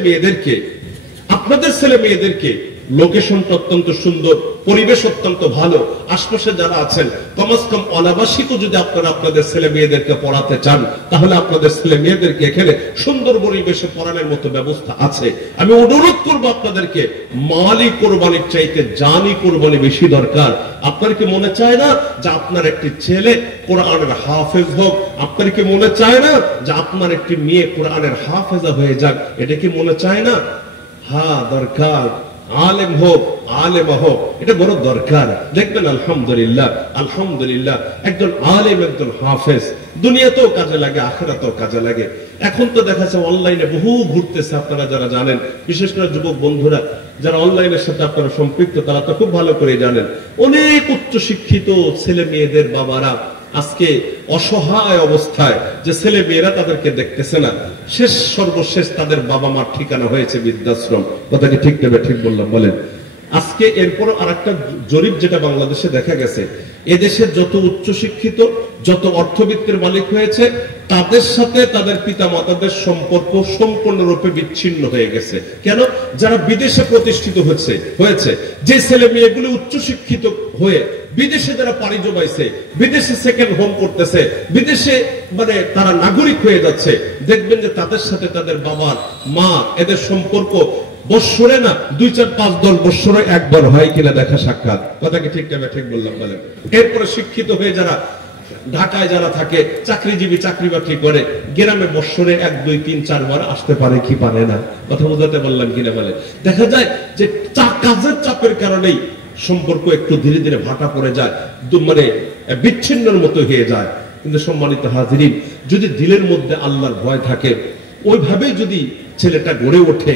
মেয়েদেরকে লোকেশনটা অত্যন্ত সুন্দর, পরিবেশ অত্যন্ত ভালো, আশপাশে যারা আছেন কমস কম অনাবাসিকও যদি আপনারা আপনাদের ছেলে মেয়েদেরকে পড়াতে চান, তাহলে আপনাদের ছেলে মেয়েদেরকে এখানে সুন্দর পরিবেশে পড়ানোর মতো ব্যবস্থা আছে। আমি অনুরোধ করবো আপনাদেরকে, মালি কোরবানির চাইতে জানি কোরবানি বেশি দরকার। আপনার কি মনে চায় না যে আপনার একটি ছেলে কোরআনের হাফেজ হোক? আপনার কি মনে চায় না যে আপনার একটি মেয়ে কোরআনের হাফেজা হয়ে যাক? এটা কি মনে চায় না? হ্যাঁ, দরকার। আলেম হোক, আলেমা হোক, এটা বড় দরকার। দেখবেন আলহামদুলিল্লাহ, আলহামদুলিল্লাহ, একজন আলেম, একজন হাফেজ দুনিয়াতেও কাজে লাগে, আখিরাতেও কাজে লাগে। এখন তো দেখা যাচ্ছে অনলাইনে বহু ঘুরতেছে, আপনারা যারা জানেন, বিশেষ করে যুবক বন্ধুরা যারা অনলাইনের সাথে আপনারা সম্পৃক্ত, তারা তো খুব ভালো করে জানেন, অনেক উচ্চ শিক্ষিত ছেলে মেয়েদের বাবারা আজকে অসহায় অবস্থায়, যে ছেলে মেয়েরা তাদেরকে দেখতেছে না, সর্বশেষ তাদের বাবা মার ঠিকানা হয়েছে বৃদ্ধাশ্রম। কথা কি ঠিক নেবে? ঠিক বললাম? বলেন। আজকে এরপর আরেকটা জরিপ যেটা বাংলাদেশে দেখা গেছে, এদেশের যত উচ্চ শিক্ষিত, যত অর্থবিত্তের মালিক হয়েছে, তাদের সাথে তাদের পিতা মাতাদের সম্পর্ক সম্পূর্ণরূপে বিচ্ছিন্ন হয়ে গেছে। কেন? যারা বিদেশে প্রতিষ্ঠিত হয়েছে, যে ছেলে মেয়েগুলো উচ্চ শিক্ষিত হয়ে বিদেশে যারা পাড়ি জমাইছে, বিদেশে সেকেন্ড হোম করতেছে, বিদেশে মানে তারা নাগরিক হয়ে যাচ্ছে, দেখবেন যে তাদের সাথে তাদের বাবার মা এদের সম্পর্ক বৎসরে না 2, 4, 5, 10 বৎসরে একবার হয় কিনা দেখা সাক্ষাৎ। কথা কি ঠিক না? ঠিক বললাম? বলেন। এরপরে শিক্ষিত হয়ে যারা ঢাকায় যারা থাকে, চাকরিজীবী, চাকরি বাকরি করে, গ্রামে বৎসরে 1, 2, 3, 4 বার আসতে পারে কি পারে না? কথা বোঝাতে বললাম কিনা? বলে দেখা যায় যে কাজের চাপের কারণেই সম্পর্ক একটু ধীরে ধীরে ভাটা পড়ে যায়, মানে বিচ্ছিন্নের মতো হয়ে যায়। কিন্তু সম্মানিত হাজিরিন, যদি দিলের মধ্যে আল্লাহর ভয় থাকে, ওইভাবে যদি ছেলেটা গড়ে ওঠে,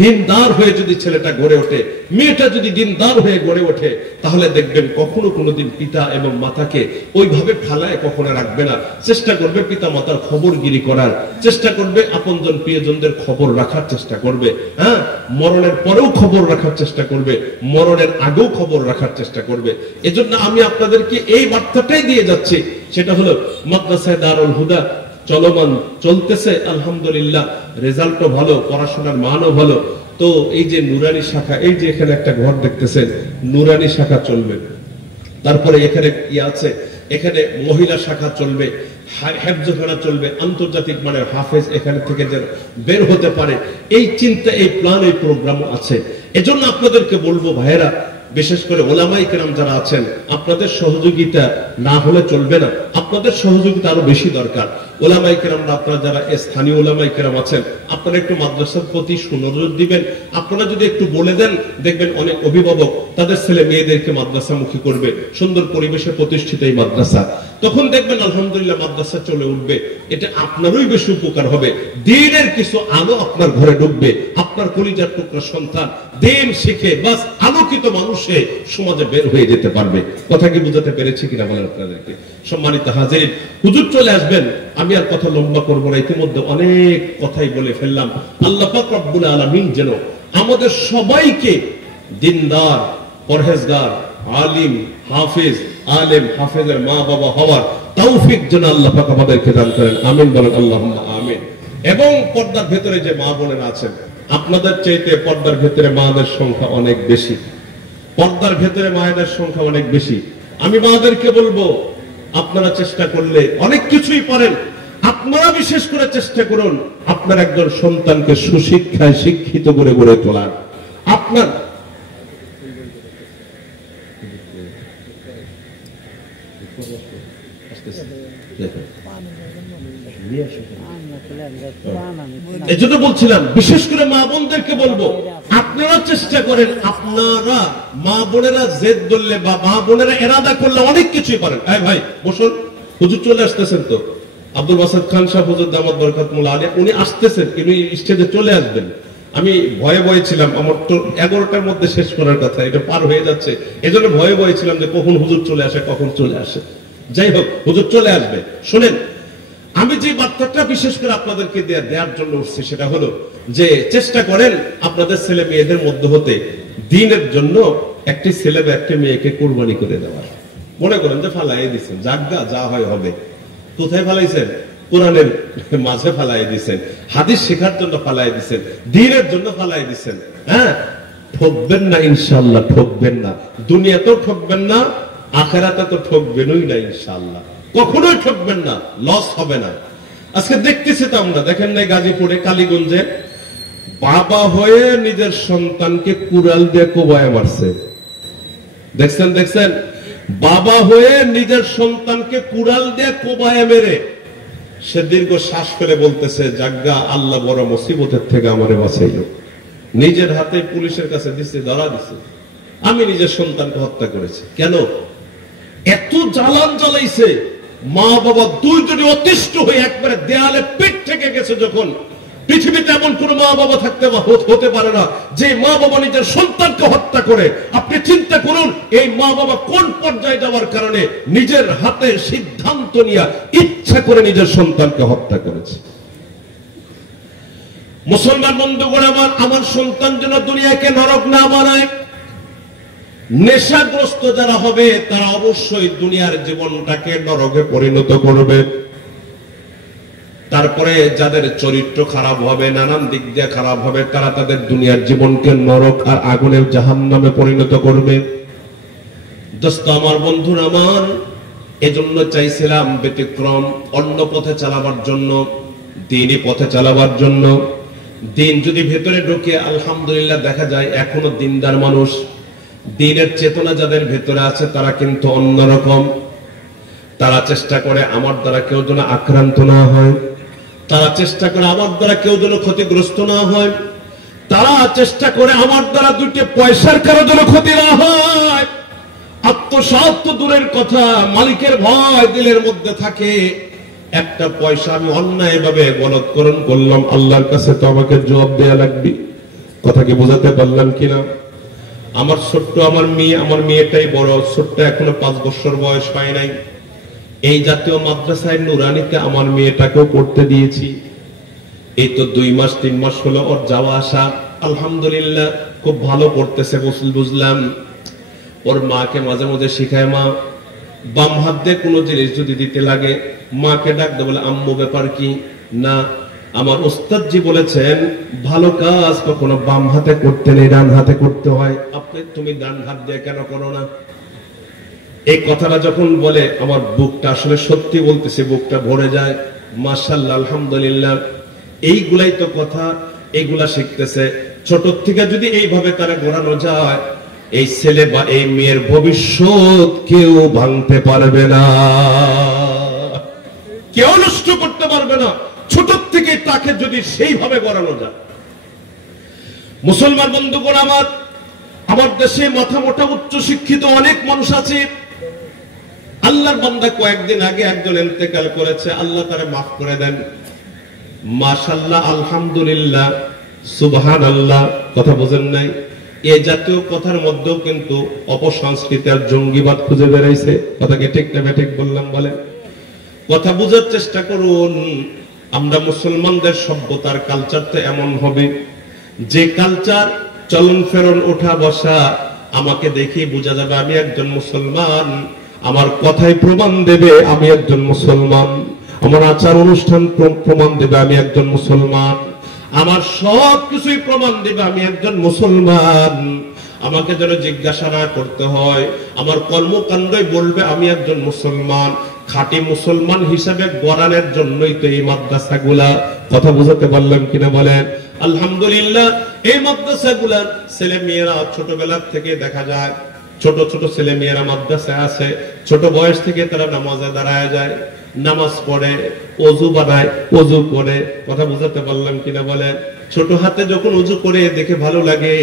দিনদার হয়ে যদি ছেলেটা গড়ে ওঠে, মেয়েটা যদি দিনদার হয়ে গড়ে ওঠে, তাহলে দেখবেন কখনো কোনোদিন পিতা এবং মাতাকে ওইভাবে ফালায় কখনো রাখবে না। চেষ্টা করবে পিতা মাতার খবরগিরি করার, চেষ্টা করবে আপনজন প্রিয়জনদের খবর রাখার চেষ্টা করবে। হ্যাঁ, মরণের পরেও খবর রাখার চেষ্টা করবে, মরণের আগেও খবর রাখার চেষ্টা করবে। এজন্য আমি আপনাদেরকে এই বার্তাটাই দিয়ে যাচ্ছি, সেটা হলো মাদ্রাসায়ে দারুল হুদা চলমান চলতেছে, আলহামদুলিল্লাহ, রেজাল্টও ভালো, পড়াশোনার মানও ভালো। তো এই যে নুরানি শাখা, এই যে এখানে একটা ঘর দেখতেছেন, নুরানি শাখা চলবে, তারপরে এখানে কি আছে, এখানে মহিলা শাখা চলবে, হেফজখানা চলবে, আন্তর্জাতিক মানের হাফেজ এখানে থেকে যে বের হতে পারে, এই চিন্তা, এই প্ল্যান, এই প্রোগ্রাম আছে। এজন্য আপনাদেরকে বলবো ভাইয়েরা, বিশেষ করে ওলামায়ে কেরাম যারা আছেন, আপনাদের সহযোগিতা না হলে চলবে না, আপনাদের সহযোগিতা আরো বেশি দরকার। ওলামায়ে কেরামরা, আপনারা যারা স্থানীয় ওলামায়ে কেরাম আছেন, আপনারা একটু মাদ্রাসার প্রতি সুনজর দিবেন। আপনারা যদি একটু বলে দেন, দেখবেন অনেক অভিভাবক তাদের ছেলে মেয়েদেরকে মাদ্রাসামুখী করবে, সুন্দর পরিবেশে প্রতিষ্ঠিত এই মাদ্রাসা, তখন দেখবেন আলহামদুলিল্লাহ মাদ্রাসা চলে উঠবে। এটা আপনারই বেশি উপকার হবে, দ্বীনের কিছু আলো আপনার ঘরে ঢুকবে, আপনার কলিজার টুকরা সন্তান দ্বীন শিখে বাস আলোকিত মানুষে সমাজে বের হয়ে যেতে পারবে। কথা কি বুঝাতে পেরেছি কিনা বলেন আপনাদেরকে? সম্মানিত হাজিরিন, হুজুর চলে আসবেন, আমি আর কথা লম্বা করবো না, ইতিমধ্যে অনেক কথাই বলে ফেললাম। আল্লাহ পাক রব্বুল আলামিন যেন আমাদের সবাইকে দিনদার, পরহেজগার, আলিম, হাফিজ, আলেম, হাফেজের মা বাবা হওয়ার তৌফিক যেন আল্লাহ পাক আমাদেরকে দান করেন। আমিন বলেন আল্লাহুম্মা আমিন। এবং পর্দার ভেতরে যে মা বোনেরা আছেন, আপনাদের চাইতে পর্দার ভেতরে মাদের সংখ্যা অনেক বেশি, পর্দার ভেতরে মায়েদের সংখ্যা অনেক বেশি। আমি মাদেরকে বলবো, আপনারা চেষ্টা করলে অনেক কিছুই পারেন, আপনারা বিশেষ করে চেষ্টা করুন আপনার একজন সন্তানকে সুশিক্ষায় শিক্ষিত করে গড়ে তোলার। আপনার এজন্য বলছিলাম, বিশেষ করে মা বোনদেরকে বলবো, আপনারা চেষ্টা করেন, আপনারা মা বোনেরা জেদ ধরলে বা মা বোনেরা এরাদা করলে অনেক কিছুই পারেন। ভাই বসুন, হুজুর চলে আসতেছেন তো, আব্দুল বাসাদ খান সাহেব হুজুর দামাত বরকাতুল্লাহ আলাইহি, উনি আসতেছেন, উনি স্টেজে চলে আসবেন। আমি ভয়ে ভয়ে ছিলাম, আমার তো 11টার মধ্যে শেষ করার কথা, এটা পার হয়ে যাচ্ছে, এজন্য ভয়ে ভয়ে ছিলাম যে কখন হুজুর চলে আসে, কখন চলে আসে। যাই হোক, হুজুর চলে আসবে। শুনেন, আমি যে বার্তাটা বিশেষ করে আপনাদেরকে দেওয়ার জন্য উঠছি, সেটা হলো যে চেষ্টা করেন আপনাদের ছেলে মেয়েদের মধ্যে হতে দ্বীনের জন্য একটি ছেলে বা একটি মেয়েকে কুরবানি করে দেওয়ার। মনে করেন যে ফালাই দিচ্ছেন, জাগা যা হয় হবে। কোথায় ফালাইছেন? কোরআনের মাঝে ফালাই দিচ্ছেন, হাদিস শেখার জন্য ফালাই দিচ্ছেন, দ্বীনের জন্য ফালাই দিচ্ছেন। হ্যাঁ, ঠকবেন না ইনশাআল্লাহ, ঠকবেন না, দুনিয়াতেও ঠকবেন না, আখিরাতে তো ঠকবেনই না ইনশাআল্লাহ, কখনোই ঠকবেন না, লস হবে না। আজকে দেখতেছি তো আমরা, দেখেন নাই গাজীপুরে কালীগঞ্জে বাবা হয়ে নিজের সন্তানকে কুড়াল দিয়ে কোবায় মারছে, দেখছেন? বাবা হয়ে নিজের সন্তানকে কুড়াল দিয়ে কোবায় মেরে সে দীর্ঘ শ্বাস ফেলে বলতেছে, জাগ্গা আল্লাহ বড় মুসিবতের থেকে আমারে বাঁচাইলো। নিজের হাতে পুলিশের কাছে দিচ্ছে, ধরা দিচ্ছে, আমি নিজের সন্তানকে হত্যা করেছি। কেন? এত জ্বালান জ্বালাইছে, মা বাবা দুইজনে অতিষ্ঠ হয়ে একবারে দেয়ালে পিঠ থেকে গেছে। যখন পৃথিবীতে এমন কোন মা বাবা হতে পারে না যে মা বাবা নিজের সন্তানকে হত্যা করে। আপনি চিন্তা করুন, এই মা বাবা কোন পর্যায়ে যাওয়ার কারণে নিজের হাতে সিদ্ধান্ত নিয়ে ইচ্ছা করে নিজের সন্তানকে হত্যা করেছে। মুসলমান বন্ধুগণ আমার সন্তান যেন দুনিয়াকে নরক না বানায়। নেশাগ্রস্ত যারা হবে তারা অবশ্যই দুনিয়ার জীবনটাকে নরকে পরিণত করবে। তারপরে যাদের চরিত্র খারাপ হবে, নানান দিক দিয়ে খারাপ হবে, তারা তাদের দুনিয়ার জীবনকে নরক আর আগুনের জাহান্নামে পরিণত করবে। দোস্ত আমার, বন্ধুরা আমার, এজন্য চাইছিলাম ব্যতিক্রম, অন্য পথে চালাবার জন্য, দ্বীনি পথে চালাবার জন্য। দ্বীন যদি ভেতরে ঢুকে, আলহামদুলিল্লাহ দেখা যায় এখনো দিনদার মানুষ, দ্বীনের চেতনা যাদের ভেতরে আছে তারা কিন্তু অন্যরকম। তারা চেষ্টা করে আমার দ্বারা কেউ যেন আক্রান্ত না হয়, তারা চেষ্টা করে আমার দ্বারা কেউ যেন ক্ষতিগ্রস্ত না হয়, তারা চেষ্টা করে আমার দ্বারা দুইটি পয়সার কারো যেন ক্ষতি না হয়। আত্মসাৎ তো দূরের কথা, মালিকের ভয় দিলের মধ্যে থাকে। একটা পয়সা আমি অন্যায় ভাবে বলৎকরণ করলাম, আল্লাহর কাছে তো আমাকে জবাব দেয়া লাগবে। কথা কি বোঝাতে পারলাম কিনা? আমার ছোট্ট আমার মেয়েটাই বড়, ছোট্ট এখনো 5 বছর বয়স হয় নাই। এই জাতীয় মাদ্রাসায় নুরানিতে আমার মেয়েটাকেও পড়তে দিয়েছি। এই তো 2 মাস 3 মাস হলো ওর যাওয়া আসা, আলহামদুলিল্লাহ খুব ভালো পড়তেছে। বুঝলাম ওর মাকে মাঝে মাঝে শিখায়, মা বাম হাত দিয়ে কোনো জিনিস যদি দিতে লাগে মাকে ডাক দে, বলে আম্মু ব্যাপার কি? না, আমার ওস্তাদজি বলেছেন ভালো কাজ কখনো বাম হাতে করতে নেই, ডান হাতে করতে হয়। তুমি ডান হাত দিয়ে কেন করো না? এই কথাটা যখন বলে আমার বুকটা, আসলে সত্যি বলতেছে, বুকটা ভরে যায়। মাশাআল্লাহ, আলহামদুলিল্লাহ, এইগুলাই তো কথা, এইগুলা শিখতেছে। ছোট থেকে যদি এইভাবে তারা গড়ানো যায়, এই ছেলে বা এই মেয়ের ভবিষ্যৎ কেউ ভাঙতে পারবে না, কেউ নষ্ট করতে পারবে না। ছোট থেকে তাকে যদি সেইভাবে গড়ানো যায়। মুসলমান বন্ধুগণ আমার, আমার দেশে মাথা মোটা উচ্চ শিক্ষিত অনেক মানুষ আছে। আল্লাহর বান্দা কয়েকদিন আগে একজন ইন্তেকাল করেছে, আল্লাহ তারে মাফ করে দেন। মাশাআল্লাহ, আলহামদুলিল্লাহ, সুবহানাল্লাহ, কথা বোঝেন নাই? এই জাতীয় কথার মধ্যেও কিন্তু অপসংস্কৃতি আর জঙ্গিবাদ খুঁজে বেড়াইছে। কথাকে ঠিক না ঠিক বললাম? বলেন, কথা বুঝার চেষ্টা করুন। আমরা মুসলমানদের সভ্যতার কালচারটা এমন হবে যে কালচার, চলন ফেরন, ওঠা বসা, আমাকে দেখে বোঝা যাবে আমি একজন মুসলমান। আমার কথাই প্রমাণ দেবে আমি একজন মুসলমান। আমার আচার অনুষ্ঠান প্রমাণ দেবে আমি একজন মুসলমান। আমার সব কিছুই প্রমাণ দেবে আমি একজন মুসলমান। আমাকে যেন জিজ্ঞাসা না করতে হয়, আমার কর্মকাণ্ডই বলবে আমি একজন মুসলমান। খাঁটি মুসলমান হিসাবে গড়ানোর জন্যই তো এই মাদ্রাসাগুলা। কথা বুঝাতে পারলাম কিনা বলেন? আলহামদুলিল্লাহ, এই মাদ্রাসাগুলার ছেলে মেয়েরা ছোটবেলা থেকে দেখা যায়, ছোট ছোট ছেলে মেয়েরা মাদ্রাসায় আছে, ছোট বয়স থেকে তারা নামাজে দাঁড়ায় যায়, নামাজ পড়ে, ওযু বানায়, ওযু করে। কথা বুঝাতে পারলাম কিনা বলেন? ছোট হাতে যখন ওযু করে দেখে ভালো লাগে,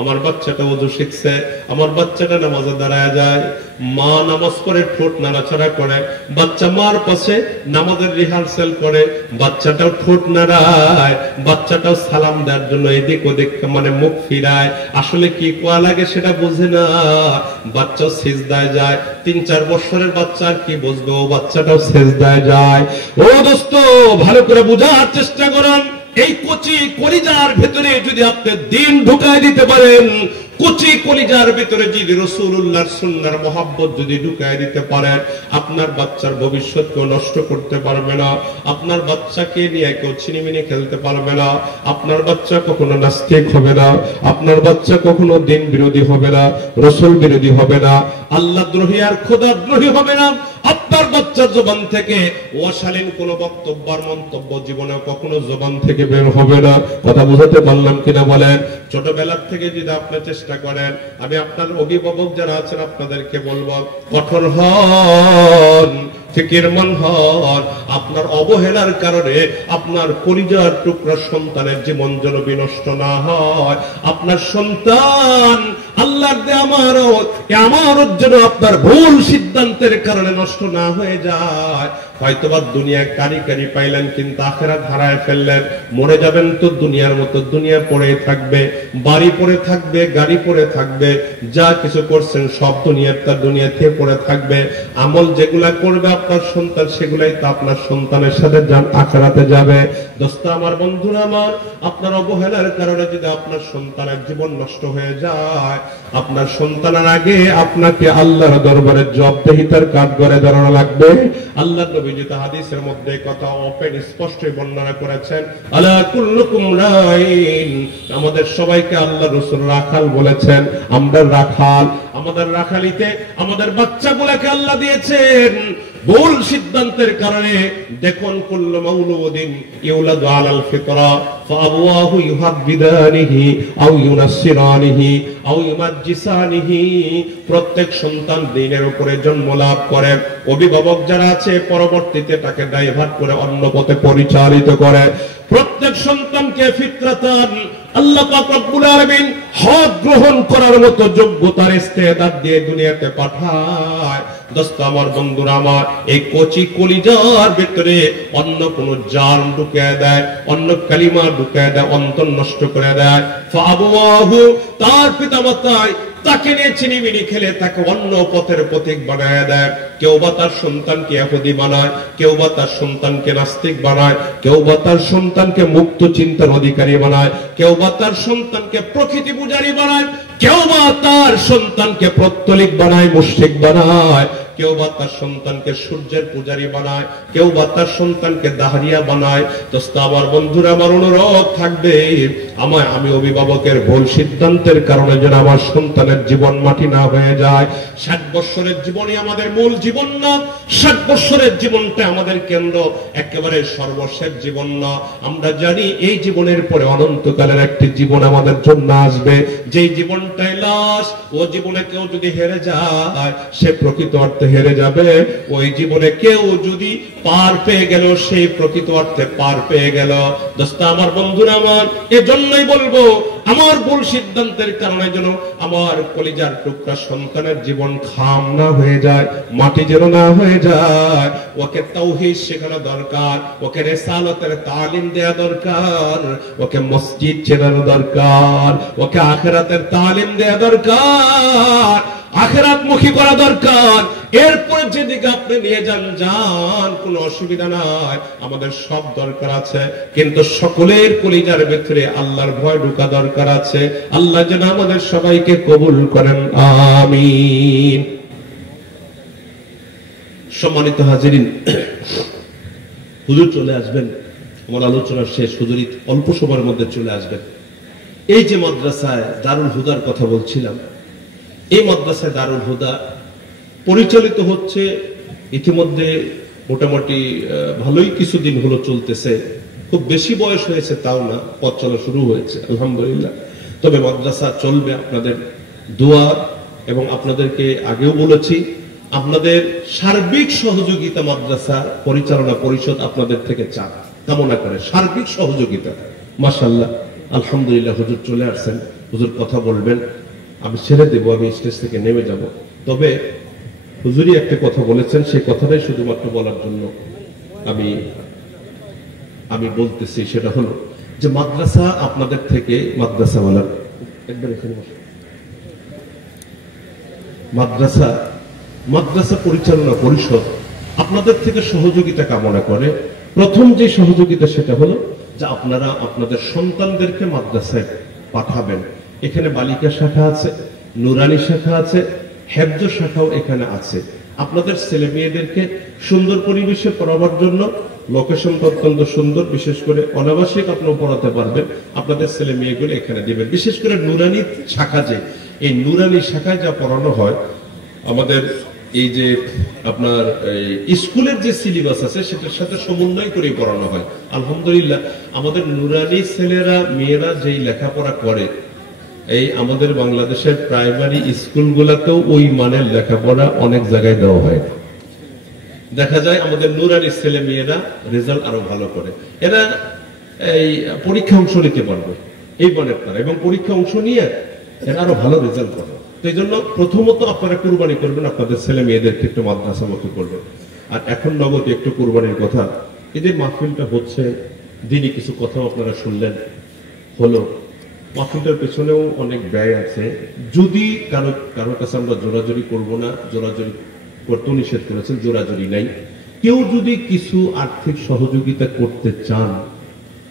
আমার বাচ্চাটা ওযু শিখছে, আমার বাচ্চাটা নামাজে দাঁড়ায় যায়। মা নামাজ পড়ে, ঠোঁট নাড়াচাড়া করে, বাচ্চা মার পাশে নামাজের রিহার্সাল করে, বাচ্চাটাও ঠোঁট নাড়ায়, বাচ্চাটাও সালাম দেওয়ার জন্য এদিক ওদিক মানে মুখ ফিরায়। আসলে কি কোয়া লাগে সেটা বুঝে না, বাচ্চাও সিজদায় যায়। 3-4 বছরের বাচ্চা আর কি বুঝবে, ও বাচ্চাটাও সিজদায় যায়। ও দোস্ত, ভালো করে বুঝার চেষ্টা করুন। এই কচি কলিজার ভেতরে যদি আপনি দ্বীন ঢুকায় দিতে পারেন, কচি কলিজার ভিতরে যদি রাসূলুল্লাহর সুন্নাহর মহব্বত যদি ঢুকায় দিতে পারেন, আপনার বাচ্চার ভবিষ্যৎকে নষ্ট করতে পারবে না। আপনার বাচ্চাকে নিয়ে কেউ ছিনিমিনি খেলতে পারবে না। আপনার বাচ্চা কখনো নাস্তিক হবে না, আপনার বাচ্চা কখনো দ্বীন বিরোধী হবে না, রাসূল বিরোধী হবে না, আল্লাহ দ্রোহী আর খোদা দ্রোহী হবে না। আপনার বাচ্চার জবান থেকে অশালীন কোন বক্তব্য আর মন্তব্য জীবনে কখনো জবান থেকে বের হবে না। কথা বুঝাতে পারলাম কিনা বলেন? ছোটবেলার থেকে যদি আপনি চেষ্টা করেন, আমি আপনার অভিভাবক যারা আছেন আপনাদেরকে বলবো, কঠোর হন, ফিকিরমান হন। আপনার অবহেলার কারণে আপনার কলিজার টুকরা সন্তানের জীবন যেন বিনষ্ট না হয়। আপনার সন্তান আল্লাহর আমানত যেন আপনার ভুল সিদ্ধান্তের কারণে নষ্ট না হয়ে যায়। হয়তোবা দুনিয়া কারি কারি পাইলেন, কিন্তু আখিরাত হারায় ফেললেন। মরে যাবেন তো দুনিয়ার মতো, দুনিয়া পড়ে থাকবে, বাড়ি পড়ে থাকবে, গাড়ি পড়ে থাকবে, যা কিছু করছেন সব দুনিয়াটা দুনিয়াতে পড়ে থাকবে। আমল যেগুলা করবে আপনার সন্তান, সেগুলাই তো আপনার সন্তানের সাথে আখিরাতে যাবে। দোস্ত আমার, বন্ধুরা আমার, আপনার অবহেলার কারণে যদি আপনার সন্তানের জীবন নষ্ট হয়ে যায়, আপনার সন্তানের আগে আপনাকে আল্লাহর দরবারে জবাবদিহিতার কাজ করে দাঁড়ানো লাগবে। আল্লাহর নবী যেটা হাদিসের মধ্যে কথা ওপেন স্পষ্ট বর্ণনা করেছেন, আলা কুল্লুকুম রাইন, আমাদের সবাইকে আল্লাহ রাসূল রাখাল বলেছেন। আমরা রাখাল, আমাদের রাখালিতে আমাদের বাচ্চাগুলোকে আল্লাহ দিয়েছেন। ভুল সিদ্ধান্তের কারণে দেখুন, কুল্লু মাউলুদিন ইউলাদু আলাল ফিতরা ফাআবওয়াহু ইউহাব্বিদানিহি আও ইউনাসসিরানিহি আও ইউমাজ্জিসানিহি। প্রত্যেক সন্তান দ্বীনের উপরে জন্ম লাভ করে, অভিভাবক যারা আছে পরবর্তীতে তাকে ডাইভার্ট করে অন্য পথে পরিচালিত করে। প্রত্যেক সন্তানকে ফিতরাতান আল্লাহ পাক রব্বুল আলামিন হক গ্রহণ করার মতো যোগ্যতার ইস্তেদাদ দিয়ে দুনিয়াতে পাঠায়। দোস্ত আমার, বন্ধুরা আমার, এই কচি কলিজার ভিতরে অন্য কোন জাল ঢুকিয়ে দেয়, অন্য কালিমা ঢুকিয়ে দেয়, অন্তর নষ্ট করে দেয়। ফাআবওয়াহু, তার পিতামাতায় তাকে নিয়ে চিনিমিনি খেলে তাকে অন্য পথের পথিক বানায় দেয়। কেউ বা তার সন্তানকে ইহুদি বানায়, কেউ বা তার সন্তানকে নাস্তিক বানায়, কেউ বা তার সন্তানকে মুক্ত চিন্তার অধিকারী বানায়, কেউ বা তার সন্তানকে প্রকৃতি পূজারী বানায়, কেউ বা তার সন্তানকে পৌত্তলিক বানায়, মুশরিক বানায়, কেউ বা তার সন্তানকে সূর্যের পূজারী বানায়, কেউ বা তার সন্তানকে দাহরিয়া বানায়। দোস্ত আমার, বন্ধুরা আমার, অনুরোধ থাকবে, আমি অভিভাবকের ভুল সিদ্ধান্তের কারণে যেন আমার সন্তানের জীবন মাটি না হয়ে যায়। 60 বছরের জীবনই আমাদের মূল জীবন না, 60 বছরের জীবনটা আমাদের কেন্দ্র, একেবারে সর্বশেষ জীবন না। আমরা জানি এই জীবনের পরে অনন্তকালের একটি জীবন আমাদের জন্য আসবে, যেই জীবনটা জীবনটাই লাশ। ও জীবনে কেউ যদি হেরে যায় সে প্রকৃত অর্থে হেরে যাবে, ওই জীবনে কেউ যদি পার পেয়ে গেল সেই প্রকৃত অর্থে পার পেয়ে গেল। দোস্ত আমার, বন্ধুরা আমার, এজন্যই বলবো আমার ভুল সিদ্ধান্তের কারণে যেন আমার কলিজার টুকরা সন্তানের জীবন খাম না হয়ে যায়, মাটি যেন না হয়ে যায়। ওকে তাওহীদ শেখানো দরকার, ওকে রিসালাতের তালিম দেয়া দরকার, ওকে মসজিদ চেনানো দরকার, ওকে আখিরাতের তালিম দেয়া দরকার, আখিরাতমুখী করা দরকার। এরপরে যেদিকে আপনি নিয়ে যান যান, কোনো অসুবিধা নাই, আমাদের সব দরকার আছে, কিন্তু সকলের কলিজার ভিতরে আল্লাহর ভয় ঢোকা দরকার আছে। আল্লাহ যেন আমাদের সবাইকে কবুল করেন, আমিন। সম্মানিত হাজিরিন, হুজুর চলে আসবেন, আমার আলোচনার শেষ, হুজুরই অল্প সময়ের মধ্যে চলে আসবেন। এই যে মাদ্রাসায় দারুল হুদার কথা বলছিলাম, এই মাদ্রাসায় দারুল হুদা পরিচালিত হচ্ছে ইতিমধ্যে মোটামুটি ভালোই কিছুদিন হলো চলতেছে, খুব বেশি বয়স হয়েছে তাও না, পথ চলা শুরু হয়েছে আলহামদুলিল্লাহ। তবে মাদ্রাসা চলবে আপনাদের দোয়া, এবং আপনাদেরকে আগেও বলেছি আপনাদের সার্বিক সহযোগিতা মাদ্রাসা পরিচালনা পরিষদ আপনাদের থেকে চান, কামনা করে সার্বিক সহযোগিতা। মাশাআল্লাহ, আলহামদুলিল্লাহ, হুজুর চলে আসছেন, হুজুর কথা বলবেন, আমি ছেড়ে দেবো, আমি স্টেজ থেকে নেমে যাব। তবে হুজুরই একটা কথা বলেছেন, সেই কথাটাই শুধুমাত্র বলার জন্য আমি বলতেছি, সেটা হলো যে মাদ্রাসা আপনাদের থেকে, মাদ্রাসাওয়ালার একবার এখানে মাদ্রাসা পরিচালনা পরিষদ আপনাদের থেকে সহযোগিতা কামনা করে। প্রথম যে সহযোগিতা সেটা হলো যে আপনারা আপনাদের সন্তানদেরকে মাদ্রাসায় পাঠাবেন। এখানে বালিকা শাখা আছে, নুরানি শাখা আছে, হেফজ শাখাও এখানে আছে। আপনাদের ছেলে মেয়েদেরকে সুন্দর পরিবেশে পড়াবার জন্য লোকেশনটা অত্যন্ত সুন্দর, বিশেষ করে অনাবাসিক আপনিও পড়াতে পারবেন, আপনাদের ছেলে মেয়েগুলো এখানে দিবেন। বিশেষ করে নুরানি শাখা, যে এই নুরানি শাখায় যা পড়ানো হয়, আমাদের এই যে আপনার স্কুলের যে সিলেবাস আছে সেটার সাথে সমন্বয় করে পড়ানো হয়। আলহামদুলিল্লাহ, আমাদের নুরানি ছেলেরা মেয়েরা যেই লেখাপড়া করে, এই আমাদের বাংলাদেশের প্রাইমারি স্কুলগুলোতেও ওই মানের লেখাপড়া অনেক জায়গায় দেওয়া হয়। দেখা যায় আমাদের নুরানি ছেলে মেয়েরা রেজাল্ট আরো ভালো করে, এরা এই পরীক্ষা অংশ নিতে পারবে এই মানের তারা, এবং পরীক্ষা অংশ নিয়ে এরা আরো ভালো রেজাল্ট করে। তো এই জন্য প্রথমত আপনারা কুরবানি করবেন, আপনাদের ছেলে মেয়েদেরকে একটু মাদ্রাসা মুখী করবেন। আর এখন নগদ একটু কুরবানির কথা, এদের মাহফিলটা হচ্ছে, দিনই কিছু কথাও আপনারা শুনলেন হলো, মাহফিলটার পেছনেও অনেক ব্যয় আছে। যদি কারো কাছে আমরা জোরাজুরি করব না, জোরাজুরি করতেও নিষেধ করেছেন, জোরাজুরি নাই। কেউ যদি কিছু আর্থিক সহযোগিতা করতে চান,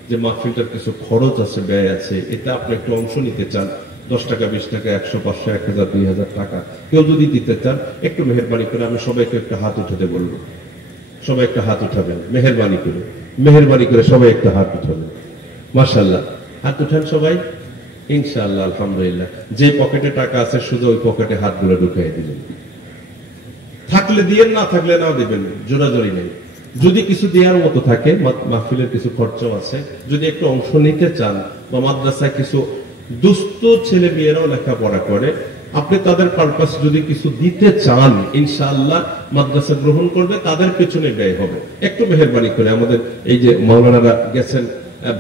যে মাহফিলটার কিছু খরচ আছে, ব্যয় আছে, এটা আপনি একটু অংশ নিতে চান, 10 টাকা, 20 টাকা, 100, 500, 1000, 2000 টাকা কেউ যদি দিতে চান, একটু মেহেরবানি করে আমি সবাইকে একটা হাত উঠাতে বলবো। সবাই একটা হাত উঠাবেন, মেহেরবানি করে সবাই একটা হাত উঠাবেন। মাশাআল্লাহ, হাত উঠান সবাই, ইনশাআল্লাহ, আলহামদুলিল্লাহ। যে পকেটে টাকা আছে শুধু ওই পকেটে হাতগুলো ঢুকিয়ে দিবেন, থাকলে দিয়ে, না থাকলে না দিবেন, জোরাজোরি নেই। যদি কিছু দেওয়ার মতো থাকে, মাহফিলের কিছু খরচাও আছে, যদি একটু অংশ নিতে চান, বা মাদ্রাসায় কিছু দুস্থ ছেলে মেয়েরাও লেখাপড়া করে, আপনি তাদের পারপাস যদি কিছু দিতে চান, ইনশাআল্লাহ মাদ্রাসা গ্রহণ করবে, তাদের পেছনে ব্যয় হবে। একটু মেহেরবানি করে, আমাদের এই যে মাওলানারা গেছেন,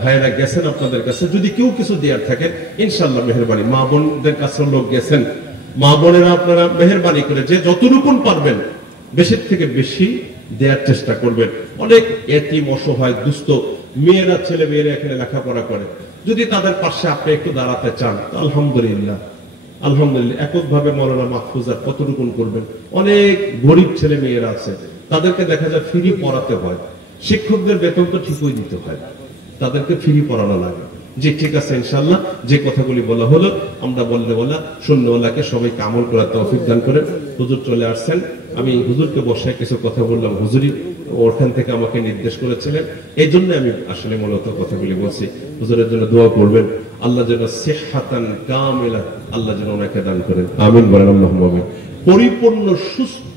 ভাইয়েরা গেছেন আপনাদের কাছে, যদি কেউ কিছু দেওয়ার থাকে ইনশাআল্লাহ মেহেরবানি, মা বোনদের কাছে লোক গেছেন, মা বোনেরা আপনারা মেহেরবানি করে যে যতটুকুন পারবেন বেশির থেকে বেশি দেওয়ার চেষ্টা করবেন। অনেক এতিম, অসহায়, দুস্থ মেয়েরা, ছেলে মেয়েরা এখানে লেখাপড়া করে, যদি তাদের পাশে আপনি একটু দাঁড়াতে চান, আলহামদুলিল্লাহ, এককভাবে মৌলানা মাহফুজার কতটুকুন করবেন। অনেক গরিব ছেলে মেয়েরা আছে, তাদেরকে দেখা যায় ফ্রি পড়াতে হয়, শিক্ষকদের বেতন তো ঠিকই দিতে হয়, তাদেরকে ফ্রি পড়ানো লাগে। যে ঠিক আছে, ইনশাআল্লাহ যে কথাগুলি বলা হলো, আমরা বললে বলা শূন্যওয়ালাকে সবাইকে আমল করার তৌফিক দান করেন। হুজুর চলে আসছেন, আমি হুজুরকে বসে কিছু কথা বললাম, হুজুরি ওখান থেকে আমাকে নির্দেশ করেছিলেন, এই জন্য আমি আসলে মূলত কথাগুলি বলছি। হুজুরের জন্য দোয়া করবেন, আল্লাহ যেন সিহহাতান কামিলা, আল্লাহ যেন ওনাকে দান করেন, আমিন বলেন, আল্লাহুম্মা আমিন। পরিপূর্ণ সুস্থ